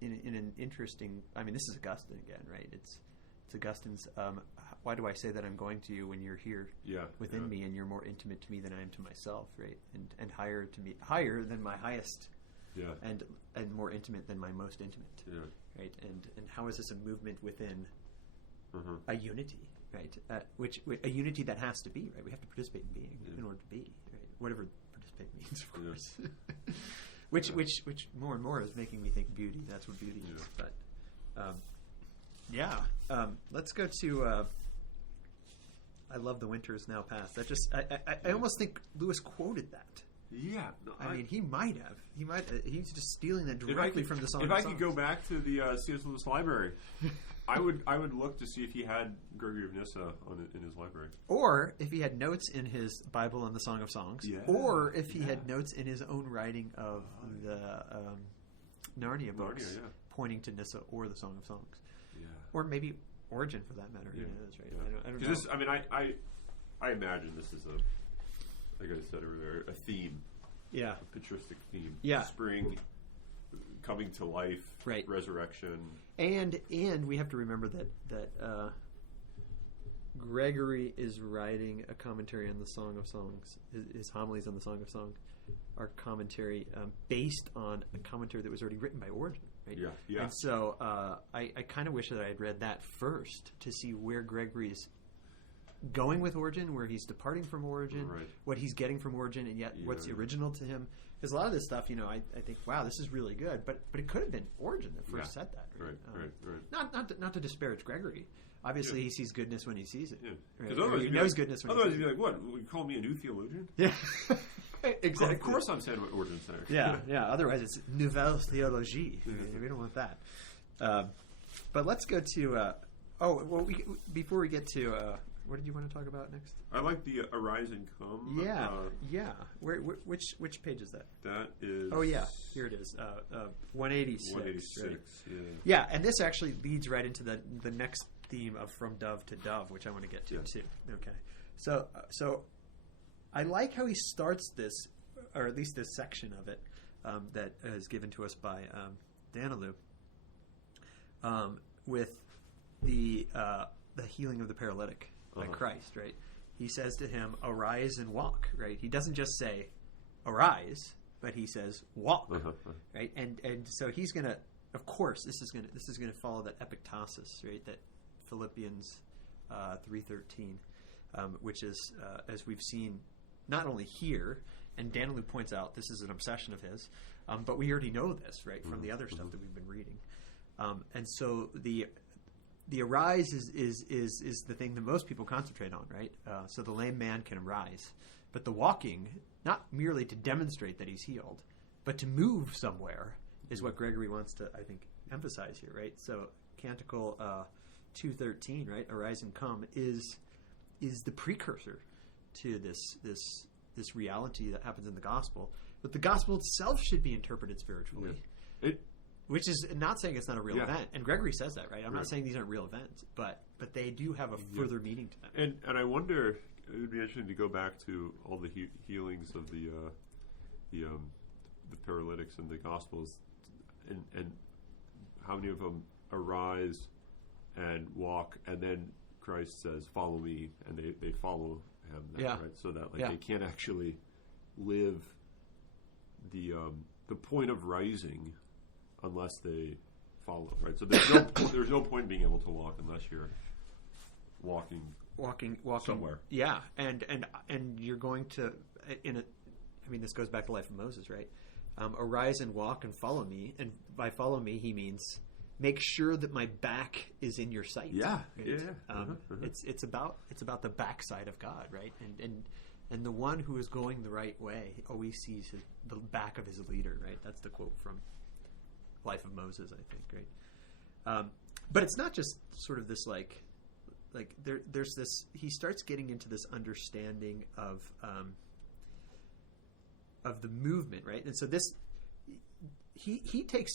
an interesting, I mean, this is Augustine again, right? It's Augustine's. Why do I say that I'm going to you when you're here within me, and you're more intimate to me than I am to myself, right? And higher than my highest, and more intimate than my most intimate, right? And how is this a movement within? A unity, right? Which a unity that has to be, right? We have to participate in being in order to be, right? Whatever participate means, of course. which more and more is making me think beauty. That's what beauty is. But let's go to I love the winter is now past. That just I almost think Lewis quoted that. Yeah, no, I mean, he might have. He's just stealing that if directly from the song. If of I Songs. could go back to the C.S. Lewis library, I would look to see if he had Gregory of Nyssa in his library, or if he had notes in his Bible on the Song of Songs, Yeah, or if he yeah. had notes in his own writing of the Narnia books, Narnia, yeah. pointing to Nyssa or the Song of Songs, Yeah. or maybe Origin for that matter. Yeah. Who knows, right? Yeah. I don't 'Cause know. this, I mean, I imagine this is like I said earlier, a theme, Yeah, a patristic theme. Yeah. Spring, coming to life, Right. resurrection. and we have to remember that Gregory is writing a commentary on the Song of Songs. His homilies on the Song of Songs are commentary based on a commentary that was already written by Origen. Right? Yeah, yeah. And so I kind of wish that I had read that first to see where Gregory's going with Origen, where he's departing from Origen, Right. what he's getting from Origen, and yet what's Yeah. original to him. Because a lot of this stuff, I think, wow, this is really good, but it could have been Origen that first Yeah. said that. Right. Not to disparage Gregory. Obviously, Yeah. he sees goodness when he sees it. Yeah. Right? 'Cause Or otherwise he you'd be knows like- goodness when Otherwise, he you'd sees be like, "What? Would you call me a new theologian?" it. Yeah, exactly. Of course, I'm saying what Origen said. Yeah. Otherwise, it's nouvelle théologie. We don't want that. But let's go to. Before we get to, what did you want to talk about next? I like the Arise and Come. Yeah. Which page is that? That is. Oh yeah, here it is. 186. 186. Right? Yeah. Yeah, and this actually leads right into the next theme of From Dove to Dove, which I want to get to Yeah. too. Okay, so I like how he starts this, or at least this section of it that is given to us by Danilou, with the healing of the paralytic by Christ. Right, he says to him, "Arise and walk." Right, he doesn't just say, "Arise," but he says, "Walk." Right, and so he's gonna. Of course, this is gonna follow that epictasis, right? That Philippians 3:13, which is as we've seen, not only here, and Danilou points out this is an obsession of his, but we already know this, right, from the other stuff that we've been reading, and so the arise is the thing that most people concentrate on, right? So the lame man can arise, but the walking, not merely to demonstrate that he's healed, but to move somewhere, is what Gregory wants to, I think, emphasize here, right? So Canticle 2:13, right? Arise and come is the precursor to this reality that happens in the gospel. But the gospel itself should be interpreted spiritually. Yeah. Which is not saying it's not a real Yeah. event. And Gregory says that, right? I'm Right. not saying these aren't real events, but they do have a further meaning to them. And I wonder, it would be interesting to go back to all the healings of the paralytics in the Gospels, and how many of them arise and walk, and then Christ says, "Follow me," and they follow him. Yeah. Right. So that Yeah. they can't actually live the point of rising unless they follow. Right. So there's no point in being able to walk unless you're walking somewhere. Yeah, and you're going to this goes back to life of Moses, right? Arise and walk and follow me, and by follow me he means make sure that my back is in your sight. Yeah, right? yeah. It's about the backside of God, right? And the one who is going the right way always sees the back of his leader, right? That's the quote from Life of Moses, I think, right? But it's not just sort of this like there's this. He starts getting into this understanding of the movement, right? And so this he takes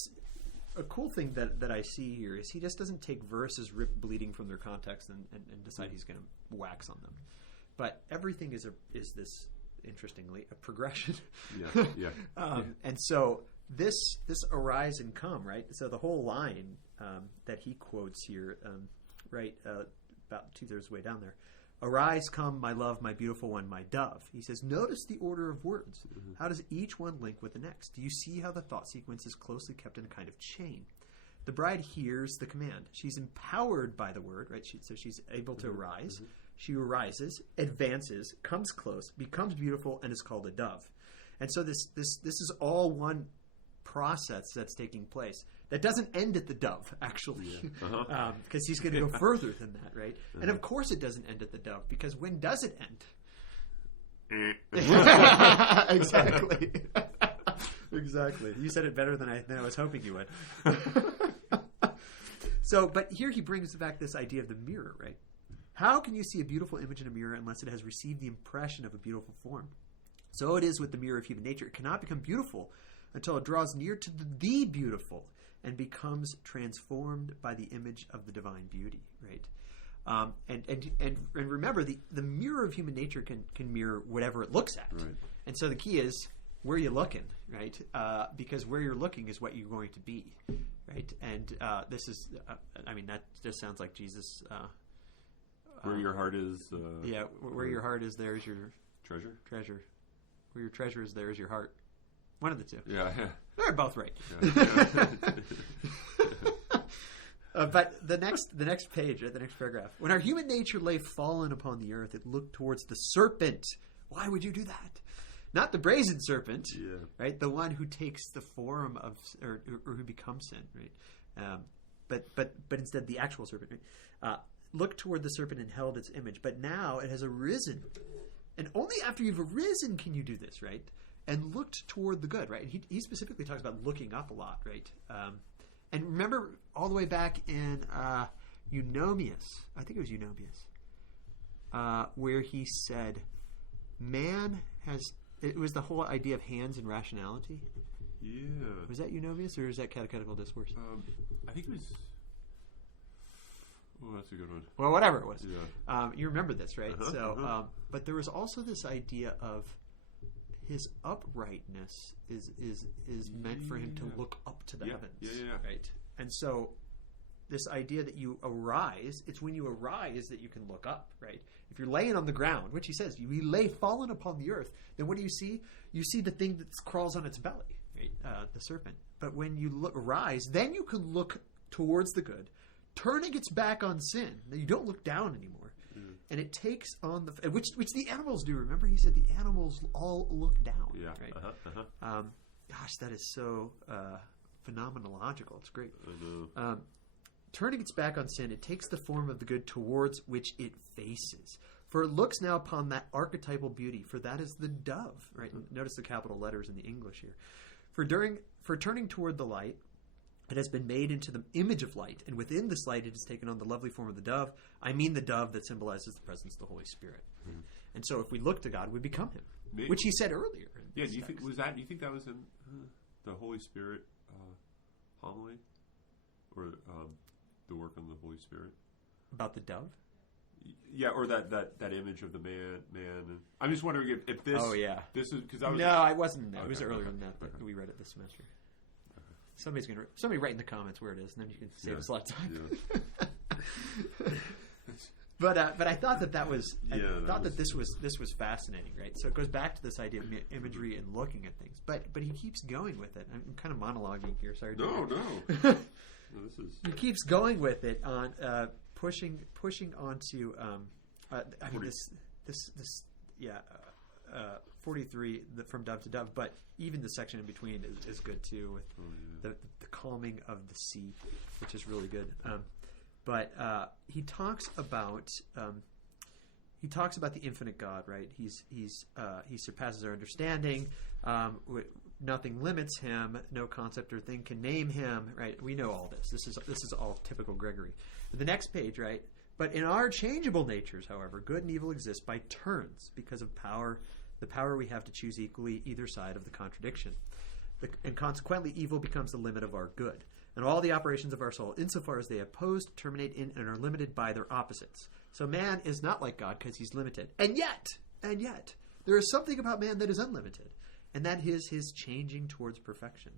a cool thing that I see here is he just doesn't take verses ripped bleeding from their context and decide he's going to wax on them, but everything is this, interestingly, a progression. Yeah. And so this arise and come, right? So the whole line that he quotes here, right, about 2/3 way down there. Arise, come, my love, my beautiful one, my dove. He says, notice the order of words. How does each one link with the next? Do you see how the thought sequence is closely kept in a kind of chain? The bride hears the command. She's empowered by the word, right? So she's able to arise. She arises, advances, comes close, becomes beautiful, and is called a dove. And so this is all one process that's taking place that doesn't end at the dove, actually, Yeah. because he's going to go further than that, right? And of course it doesn't end at the dove, because when does it end? Exactly. Exactly. You said it better than I was hoping you would. So, but here he brings back this idea of the mirror, right? How can you see a beautiful image in a mirror unless it has received the impression of a beautiful form? So it is with the mirror of human nature. It cannot become beautiful until it draws near to the beautiful and becomes transformed by the image of the divine beauty, right? And remember, the mirror of human nature can mirror whatever it looks at. Right. And so the key is, where you're looking, right? Because where you're looking is what you're going to be, right? And this is, that just sounds like Jesus. Where your heart is. Where your heart is, there's your treasure. Where your treasure is, there is your heart. One of the two. Yeah. They're both right. Yeah. But the next page, the next paragraph. When our human nature lay fallen upon the earth, it looked towards the serpent. Why would you do that? Not the brazen serpent, right? The one who takes the form of, or who becomes sin, right? But instead the actual serpent, right? Looked toward the serpent and held its image. But now it has arisen. And only after you've arisen can you do this, right? And looked toward the good, right? He specifically talks about looking up a lot, right? And remember all the way back in Eunomius, I think it was Eunomius, where he said, man has... It was the whole idea of hands and rationality. Yeah. Was that Eunomius or is that Catechetical Discourse? I think it was... Oh, that's a good one. Well, whatever it was. Yeah. You remember this, right? But there was also this idea of his uprightness is meant for him to look up to the heavens. Yeah. Right? And so this idea that you arise, it's when you arise that you can look up, right? If you're laying on the ground, which he says, you lay fallen upon the earth, then what do you see? You see the thing that crawls on its belly, right? The serpent. But when you arise, then you can look towards the good, turning its back on sin. You don't look down anymore. And it takes on the... Which the animals do. Remember, he said the animals all look down. Yeah. Right? Gosh, that is so phenomenological. It's great. Turning its back on sin, it takes the form of the good towards which it faces. For it looks now upon that archetypal beauty, for that is the dove. Right? Notice the capital letters in the English here. For turning toward the light, it has been made into the image of light, and within this light it has taken on the lovely form of the dove. I mean the dove that symbolizes the presence of the Holy Spirit. And so if we look to God, we become Him, Maybe. Which He said earlier. Yeah, do you think that was in the Holy Spirit homily? Or the work on the Holy Spirit? About the dove? Yeah, or that image of the man. And I'm just wondering if this... Oh, yeah. This is... Cause I was, no, I wasn't. It was Okay, earlier okay, than that, but okay. we read it this semester. Somebody write in the comments where it is, and then you can save us a lot of time. Yeah. But I thought that was this was fascinating, right? So it goes back to this idea of imagery and looking at things. But he keeps going with it. I'm kind of monologuing here. Sorry. No. This is... He keeps going with it on pushing onto. 43 from dove to dove, but even the section in between is good too, with the calming of the sea, which is really good. But he talks about the infinite God, right? He surpasses our understanding. Nothing limits him. No concept or thing can name him. Right? We know all this. This is all typical Gregory. But the next page, right? But in our changeable natures, however, good and evil exist by turns because of power. The power we have to choose equally either side of the contradiction. And consequently, evil becomes the limit of our good. And all the operations of our soul, insofar as they oppose, terminate in, and are limited by their opposites. So man is not like God because he's limited. And yet, there is something about man that is unlimited. And that is his changing towards perfection.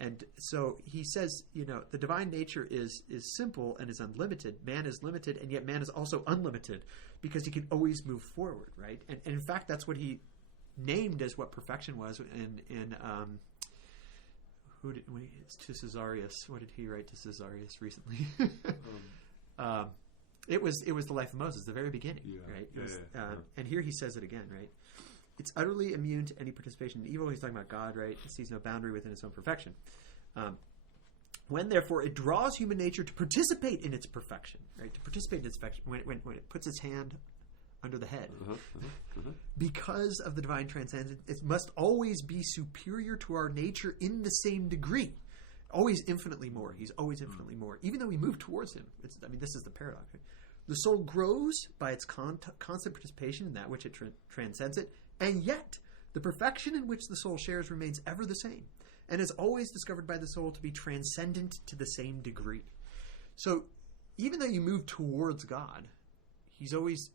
And so he says, the divine nature is simple and is unlimited. Man is limited, and yet man is also unlimited because he can always move forward, right? And in fact, that's what he named as what perfection was in to Caesarius. What did he write to Caesarius recently? It was the life of Moses, the very beginning, right? And here he says it again, right? it's utterly immune to any participation in evil. He's talking about God, right? It sees no boundary within its own perfection. When, therefore, it draws human nature to participate in its perfection, right? To participate in its perfection, when it puts its hand under the head. Because of the divine transcendence, it must always be superior to our nature in the same degree. Always infinitely more. He's always infinitely more. Even though we move towards him. This is the paradox. Right? The soul grows by its constant participation in that which it transcends it, and yet the perfection in which the soul shares remains ever the same, and is always discovered by the soul to be transcendent to the same degree. So even though you move towards God, he's always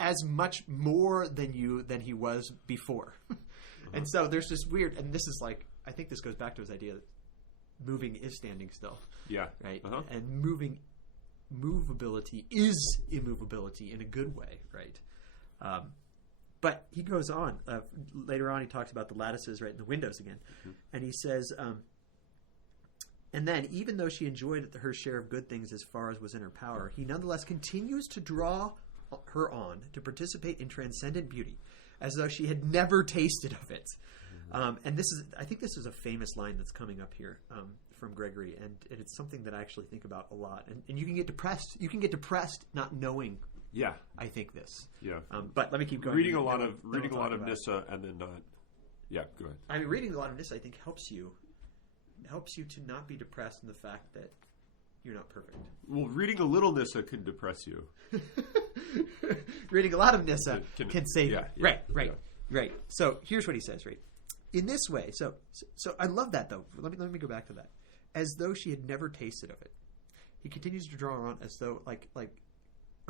as much more than he was before. And so there's this weird, and this is like, I think this goes back to his idea that moving is standing still. Yeah. Right? And movability is immovability in a good way, right? But he goes on. Later on, he talks about the lattices, right, and the windows again. And he says, and then, even though she enjoyed her share of good things as far as was in her power, he nonetheless continues to draw her on to participate in transcendent beauty, as though she had never tasted of it. And I think this is a famous line that's coming up here from Gregory, and it's something that I actually think about a lot. And you can get depressed. You can get depressed not knowing. Yeah, I think this. Yeah, but let me keep going. Reading a lot of Nyssa, and then not. Yeah, go ahead. I mean, reading a lot of Nyssa, I think helps you to not be depressed in the fact that you're not perfect. Well, reading a little Nyssa can depress you. Reading a lot of Nyssa can save you. Right. So here's what he says. Right, in this way. So I love that though. Let me go back to that. As though she had never tasted of it, he continues to draw her on as though like.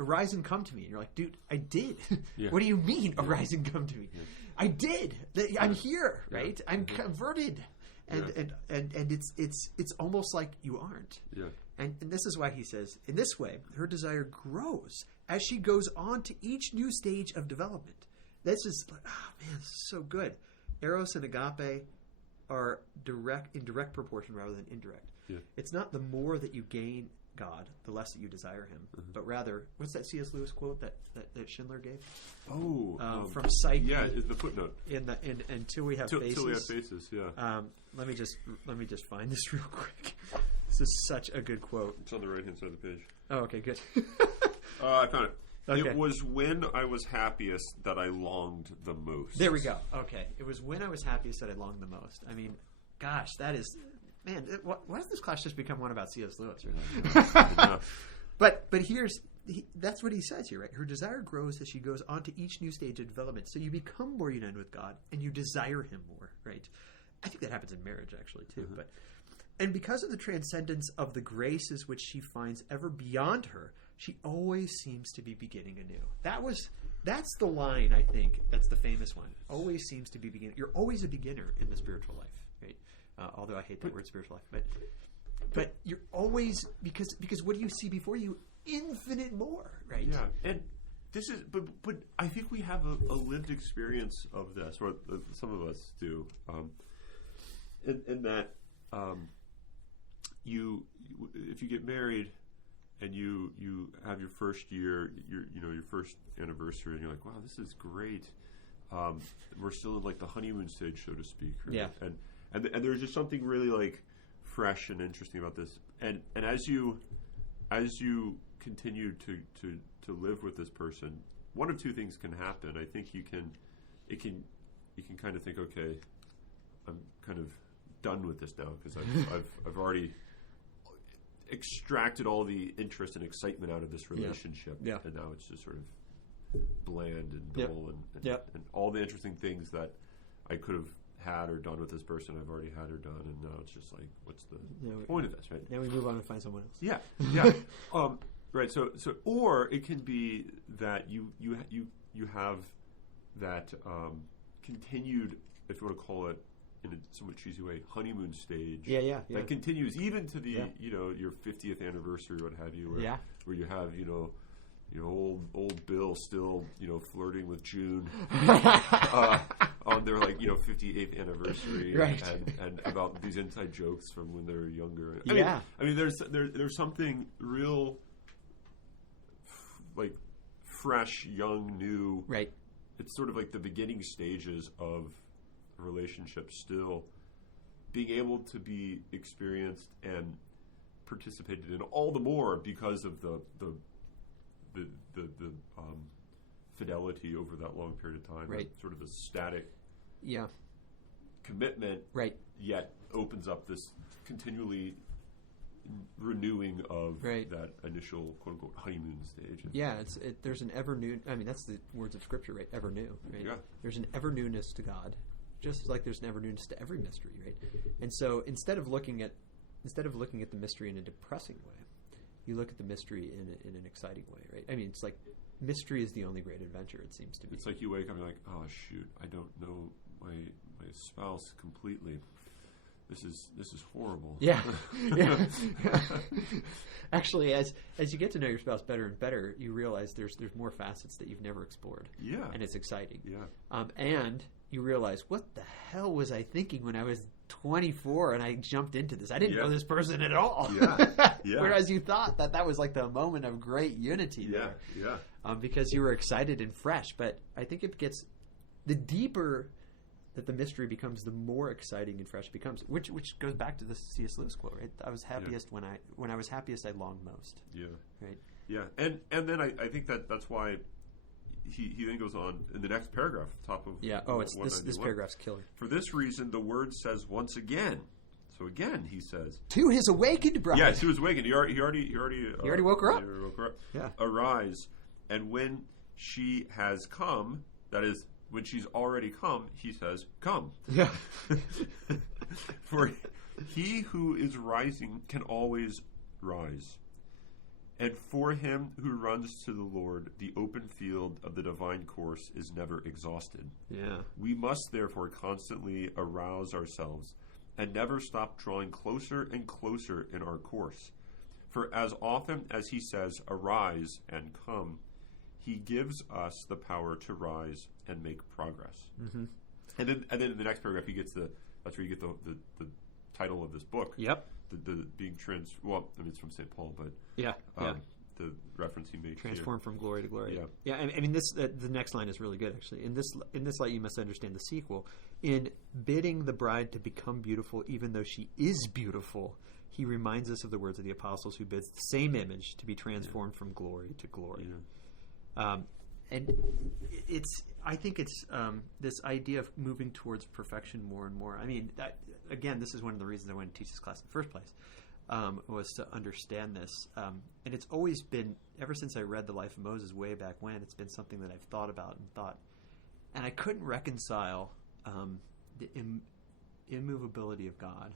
Arise and come to me. And you're like, dude, I did. Yeah. What do you mean, arise and come to me? Yeah. I did. I'm here, right? Yeah. I'm converted. And it's almost like you aren't. Yeah. And this is why he says, in this way, her desire grows as she goes on to each new stage of development. This is like, this is so good. Eros and agape are in direct proportion rather than indirect. Yeah. It's not the more that you gain God, the less that you desire him, but rather, what's that C.S. Lewis quote that Schindler gave? From Psyche. Yeah, the footnote. Until we have faces. Till we have faces. Yeah. Let me just find this real quick. This is such a good quote. It's on the right hand side of the page. Oh, okay, good. I found it. Okay. It was when I was happiest that I longed the most. There we go. Okay, it was when I was happiest that I longed the most. I mean, gosh, that is. Man, why does this class just become one about C.S. Lewis? Right? But that's what he says here, right? Her desire grows as she goes on to each new stage of development. So you become more united with God, and you desire him more, right? I think that happens in marriage, actually, too. And because of the transcendence of the graces which she finds ever beyond her, she always seems to be beginning anew. That's the line, I think. That's the famous one. Always seems to be beginning. You're always a beginner in the spiritual life, right? Although I hate that word spiritual life, but you're always because what do you see before you? Infinite more, right? Yeah, and this is but I think we have a lived experience of this, or some of us do, in that if you get married and you have your first year, your first anniversary, and you're like, wow, this is great. We're still in like the honeymoon stage, so to speak. Right? Yeah, and there's just something really like fresh and interesting about this. And as you continue to live with this person, one of two things can happen. I think you can kind of think, okay, I'm kind of done with this now because I've already extracted all the interest and excitement out of this relationship, and now it's just sort of bland and dull, and all the interesting things that I could have had or done with this person I've already had or done, and now it's just like, what's the point of this, right? Now we move on and find someone else. Yeah. Right. So or it can be that you have that continued, if you want to call it in a somewhat cheesy way, honeymoon stage. Yeah. That continues even to the your 50th anniversary, what have you, where you have old Bill still flirting with June on their 58th anniversage, right? And about these inside jokes from when they were younger. I mean, there's something real, like fresh, young, new, right, it's sort of like the beginning stages of a relationship still being able to be experienced and participated in all the more because of the fidelity over that long period of time. Right. Sort of the static commitment, right, yet opens up this continually renewing of that initial quote unquote honeymoon stage. There's an ever new. I mean, that's the words of Scripture, right? Ever new, right? Yeah. There's an ever newness to God, just like there's an ever newness to every mystery, right? And so instead of looking at the mystery in a depressing way, you look at the mystery in an exciting way, right? I mean, it's like mystery is the only great adventure. It seems to be. It's like you wake up and you're like, oh shoot, I don't know my spouse completely. This is horrible. Yeah. Actually, as you get to know your spouse better and better, you realize there's more facets that you've never explored. Yeah. And it's exciting. Yeah. And you realize, what the hell was I thinking when I was 24 and I jumped into this? I didn't know this person at all. Yeah. Yeah. Whereas you thought that was like the moment of great unity there. Yeah. Because you were excited and fresh. But I think it gets the deeper that the mystery becomes, the more exciting and fresh it becomes. Which goes back to the C.S. Lewis quote, right? I was happiest when I was happiest, I longed most. Yeah. Right. Yeah. And then I think that's why he then goes on in the next paragraph, top of this paragraph's killer. For this reason, the word says once again. So again, he says to his awakened bride. Yeah, to his awakened. He already woke her up. Yeah. Arise, and when she has come, that is, when she's already come, he says, come. Yeah. For he who is rising can always rise. And for him who runs to the Lord, the open field of the divine course is never exhausted. Yeah. We must therefore constantly arouse ourselves and never stop drawing closer and closer in our course. For as often as he says, arise and come, he gives us the power to rise and make progress. Mm-hmm. And then in the next paragraph, that's where you get the title of this book. Yep. The being it's from St. Paul, but the reference he makes transformed from glory to glory. Yeah. I mean, this the next line is really good, actually. In this light, you must understand the sequel. In bidding the bride to become beautiful, even though she is beautiful, he reminds us of the words of the apostles, who bids the same image to be transformed from glory to glory. Yeah. And I think it's this idea of moving towards perfection more and more. I mean, again, this is one of the reasons I went to teach this class in the first place, was to understand this. And it's always been, ever since I read The Life of Moses way back when, it's been something that I've thought about. And I couldn't reconcile the immovability of God,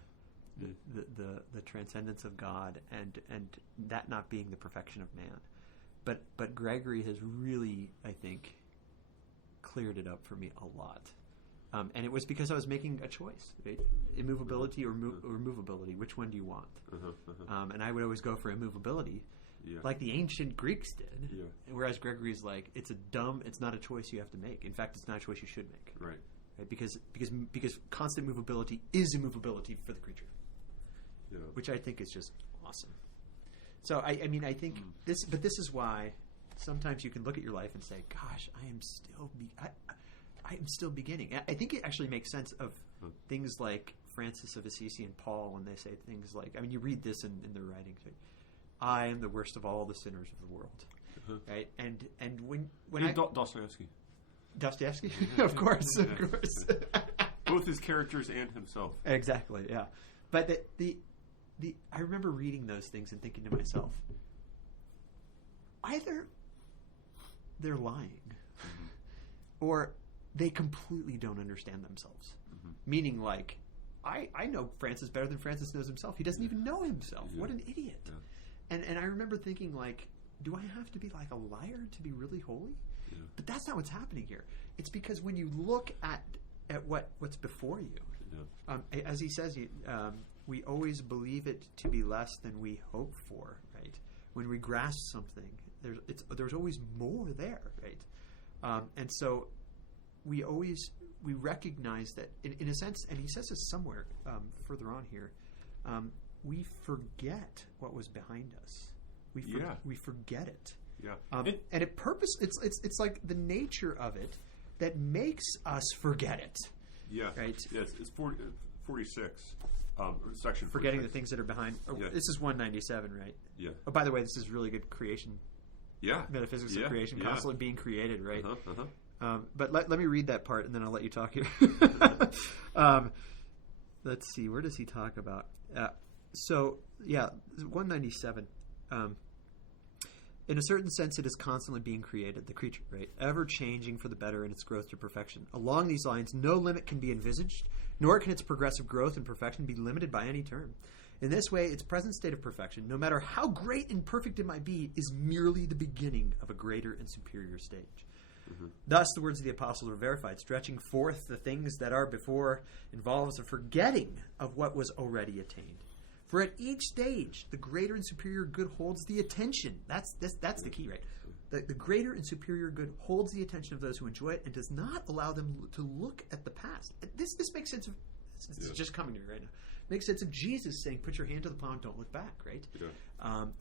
the transcendence of God, and that not being the perfection of man. But Gregory has really, I think, cleared it up for me a lot. And it was because I was making a choice, right? Immovability or movability. Which one do you want? And I would always go for immovability, like the ancient Greeks did. Yeah. Whereas Gregory's like, it's not a choice you have to make. In fact, it's not a choice you should make. Right. Because constant movability is immovability for the creature. Yeah. Which I think is just awesome. So I think this is why sometimes you can look at your life and say, "Gosh, I am still beginning." I think it actually makes sense of things like Francis of Assisi and Paul when they say things like, I mean, you read this in their writings, right? "I am the worst of all the sinners of the world," right? And when Dostoevsky, of course. Both his characters and himself. Exactly, yeah. But I remember reading those things and thinking to myself, either they're lying or they completely don't understand themselves. Meaning, like, I know Francis better than Francis knows himself. He doesn't even know himself. What an idiot. And I remember thinking, like, do I have to be like a liar to be really holy? But that's not what's happening here. It's because when you look at what's before you, as he says, we always believe it to be less than we hope for, right? When we grasp something, there's always more there, right? And so we recognize that in a sense, and he says this somewhere further on here, we forget what was behind us. We forget it. Yeah. And it's like the nature of it that makes us forget it. Yeah. Right? Yes, it's 46. Section 46. Forgetting the things that are behind. Oh, Yeah. This is 197, right? Yeah. Oh, by the way, this is really good creation. Yeah. Metaphysics Yeah. of creation, Yeah. constantly being created, right? Uh-huh. But let me read that part, and then I'll let you talk here. Let's see. Where does he talk about? 197. In a certain sense, it is constantly being created, the creature, right? Ever changing for the better in its growth to perfection. Along these lines, no limit can be envisaged, nor can its progressive growth and perfection be limited by any term. In this way, its present state of perfection, no matter how great and perfect it might be, is merely the beginning of a greater and superior stage. Mm-hmm. Thus, the words of the apostle are verified. Stretching forth the things that are before involves a forgetting of what was already attained. For at each stage, the greater and superior good holds the attention. That's the key, right? The greater and superior good holds the attention of those who enjoy it and does not allow them to look at the past. This makes sense of. It's just coming to me right now. Makes sense of Jesus saying, "Put your hand to the plow and don't look back." Right? Yeah.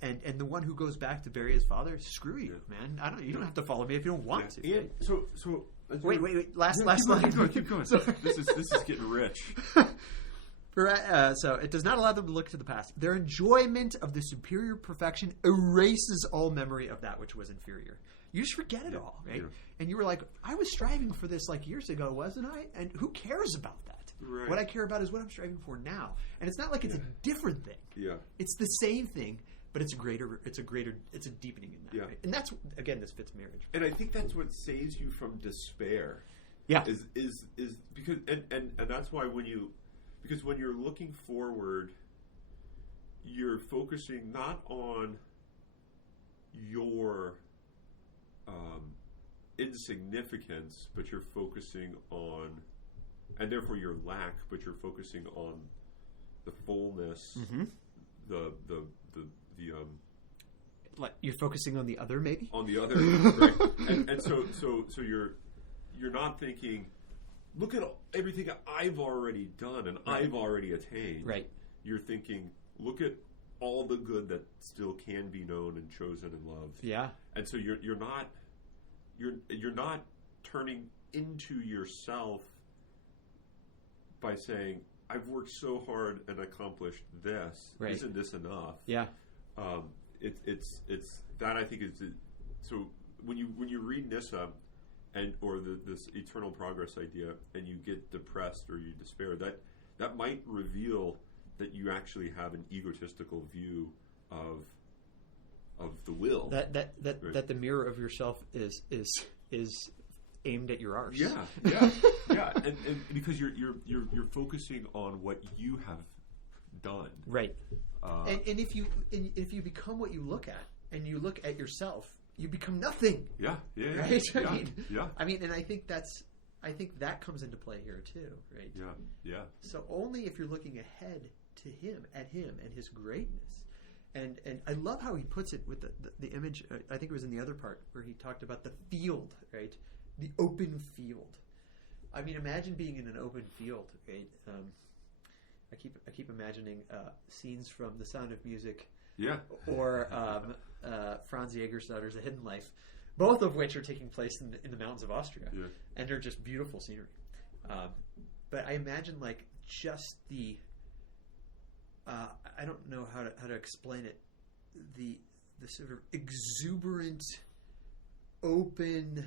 And the one who goes back to bury his father, screw you, man. You don't have to follow me if you don't want to. Right? So wait. Last line. Keep going. This is getting rich. So it does not allow them to look to the past. Their enjoyment of the superior perfection erases all memory of that which was inferior. You just forget it all, right? Yeah. And you were like, I was striving for this like years ago, wasn't I? And who cares about that? Right. What I care about is what I'm striving for now. And it's not like it's a different thing. Yeah. It's the same thing, but it's a deepening in that. Yeah. Right? And that's, again, this fits marriage. And I think that's what saves you from despair. Yeah. Is because and that's why when you're looking forward, you're focusing not on your insignificance, but you're focusing on, and therefore your lack, but you're focusing on the fullness, the like you're focusing on the other, maybe on the other, right? And so you're not thinking, look at everything I've already done and I've already attained. Right. You're thinking, look at all the good that still can be known and chosen and loved. Yeah. And so you're not turning into yourself by saying, I've worked so hard and accomplished this. Right. Isn't this enough? Yeah. It's that I think is so when you read Nyssa or this eternal progress idea, and you get depressed or you despair, that might reveal that you actually have an egotistical view of the will. That right? That the mirror of yourself is aimed at your arse. Yeah. And because you're focusing on what you have done. Right. And if you become what you look at, and you look at yourself, you become nothing. Yeah. Right. Yeah. I mean, and I think that comes into play here too, right? Yeah. So only if you're looking ahead to him, at him, and his greatness. And I love how he puts it with the image. I think it was in the other part where he talked about the field, right? The open field. I mean, imagine being in an open field, right? I keep imagining scenes from The Sound of Music, or Franz Jägerstatter's A Hidden Life, both of which are taking place in the mountains of Austria, and they're just beautiful scenery. But I imagine like just the I don't know how to explain it. The sort of exuberant, open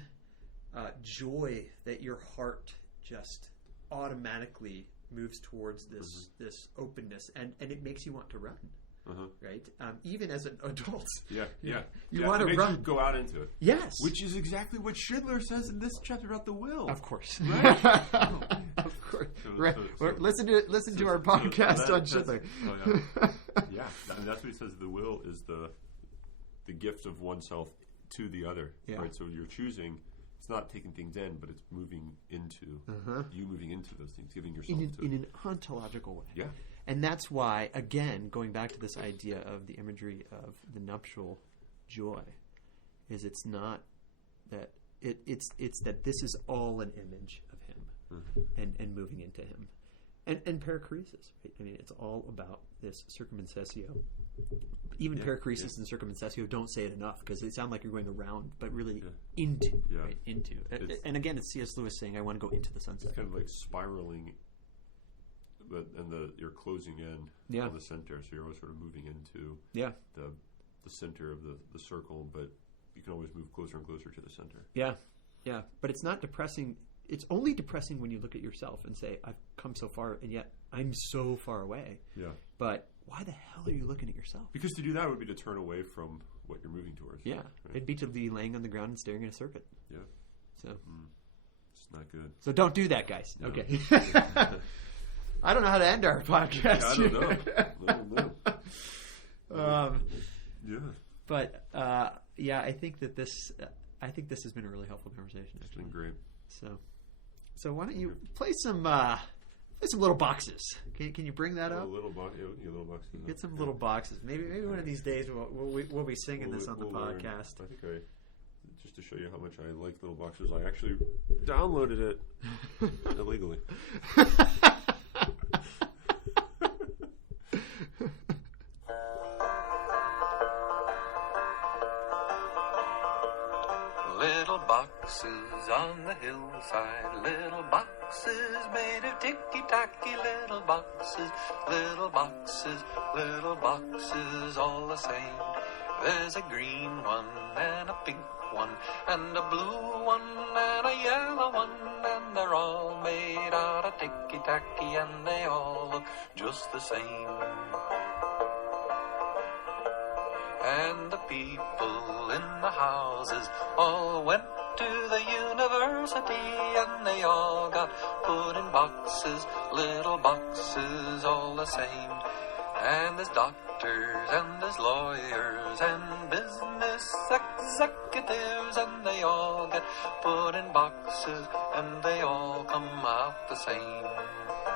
joy that your heart just automatically moves towards this openness, and it makes you want to run. Right? Even as an adult. You want to run. You go out into it. Yes. Which is exactly what Schindler says in this chapter about the will. Of course. Right? Of course. Listen to our podcast on Schindler. That's what he says. The will is the gift of oneself to the other. Yeah. Right? So you're choosing. It's not taking things in, but it's moving into you moving into those things, giving yourself in an ontological way. Yeah. And that's why, again, going back to this idea of the imagery of the nuptial joy, is it's not that it's that this is all an image of him and moving into him, and perichoresis. Right? I mean, it's all about this circumcessio, even Yeah, perichoresis and circumcessio don't say it enough because they sound like you're going around, but really Yeah. into, Yeah. right? Into. And again, it's C.S. Lewis saying, "I want to go into the sunset." It's kind of like spiraling, but you're closing in Yeah. on the center, so you're always sort of moving into Yeah, the center of the circle, but you can always move closer and closer to the center. yeah, yeah. But it's not depressing. It's only depressing when you look at yourself and say, "I've come so far, and yet I'm so far away." Yeah. But why the hell are you looking at yourself? Because to do that would be to turn away from what you're moving towards. Yeah, Right? it'd be to be laying on the ground and staring at a circuit. Yeah. So, It's not good. so don't do that, guys. No. Okay. I don't know how to end our podcast. I don't know. I don't know. Yeah. But yeah, I think that this has been a really helpful conversation. It's Actually. been great. So why don't you play some little boxes? Can you bring that up? Little box. Get some little boxes. Maybe one of these days we'll be singing this on the podcast. I think just to show you how much I like little boxes, I actually downloaded it illegally. Little boxes on the hillside, little boxes made of ticky-tacky, little boxes, little boxes, little boxes, all the same. There's a green one and a pink one and a blue one and a yellow one, and they're all made out of ticky-tacky and they all look just the same. And the people in the houses all went to the university, and they all got put in boxes, little boxes all the same. And there's doctors and there's lawyers and business executives, and they all get put in boxes and they all come out the same.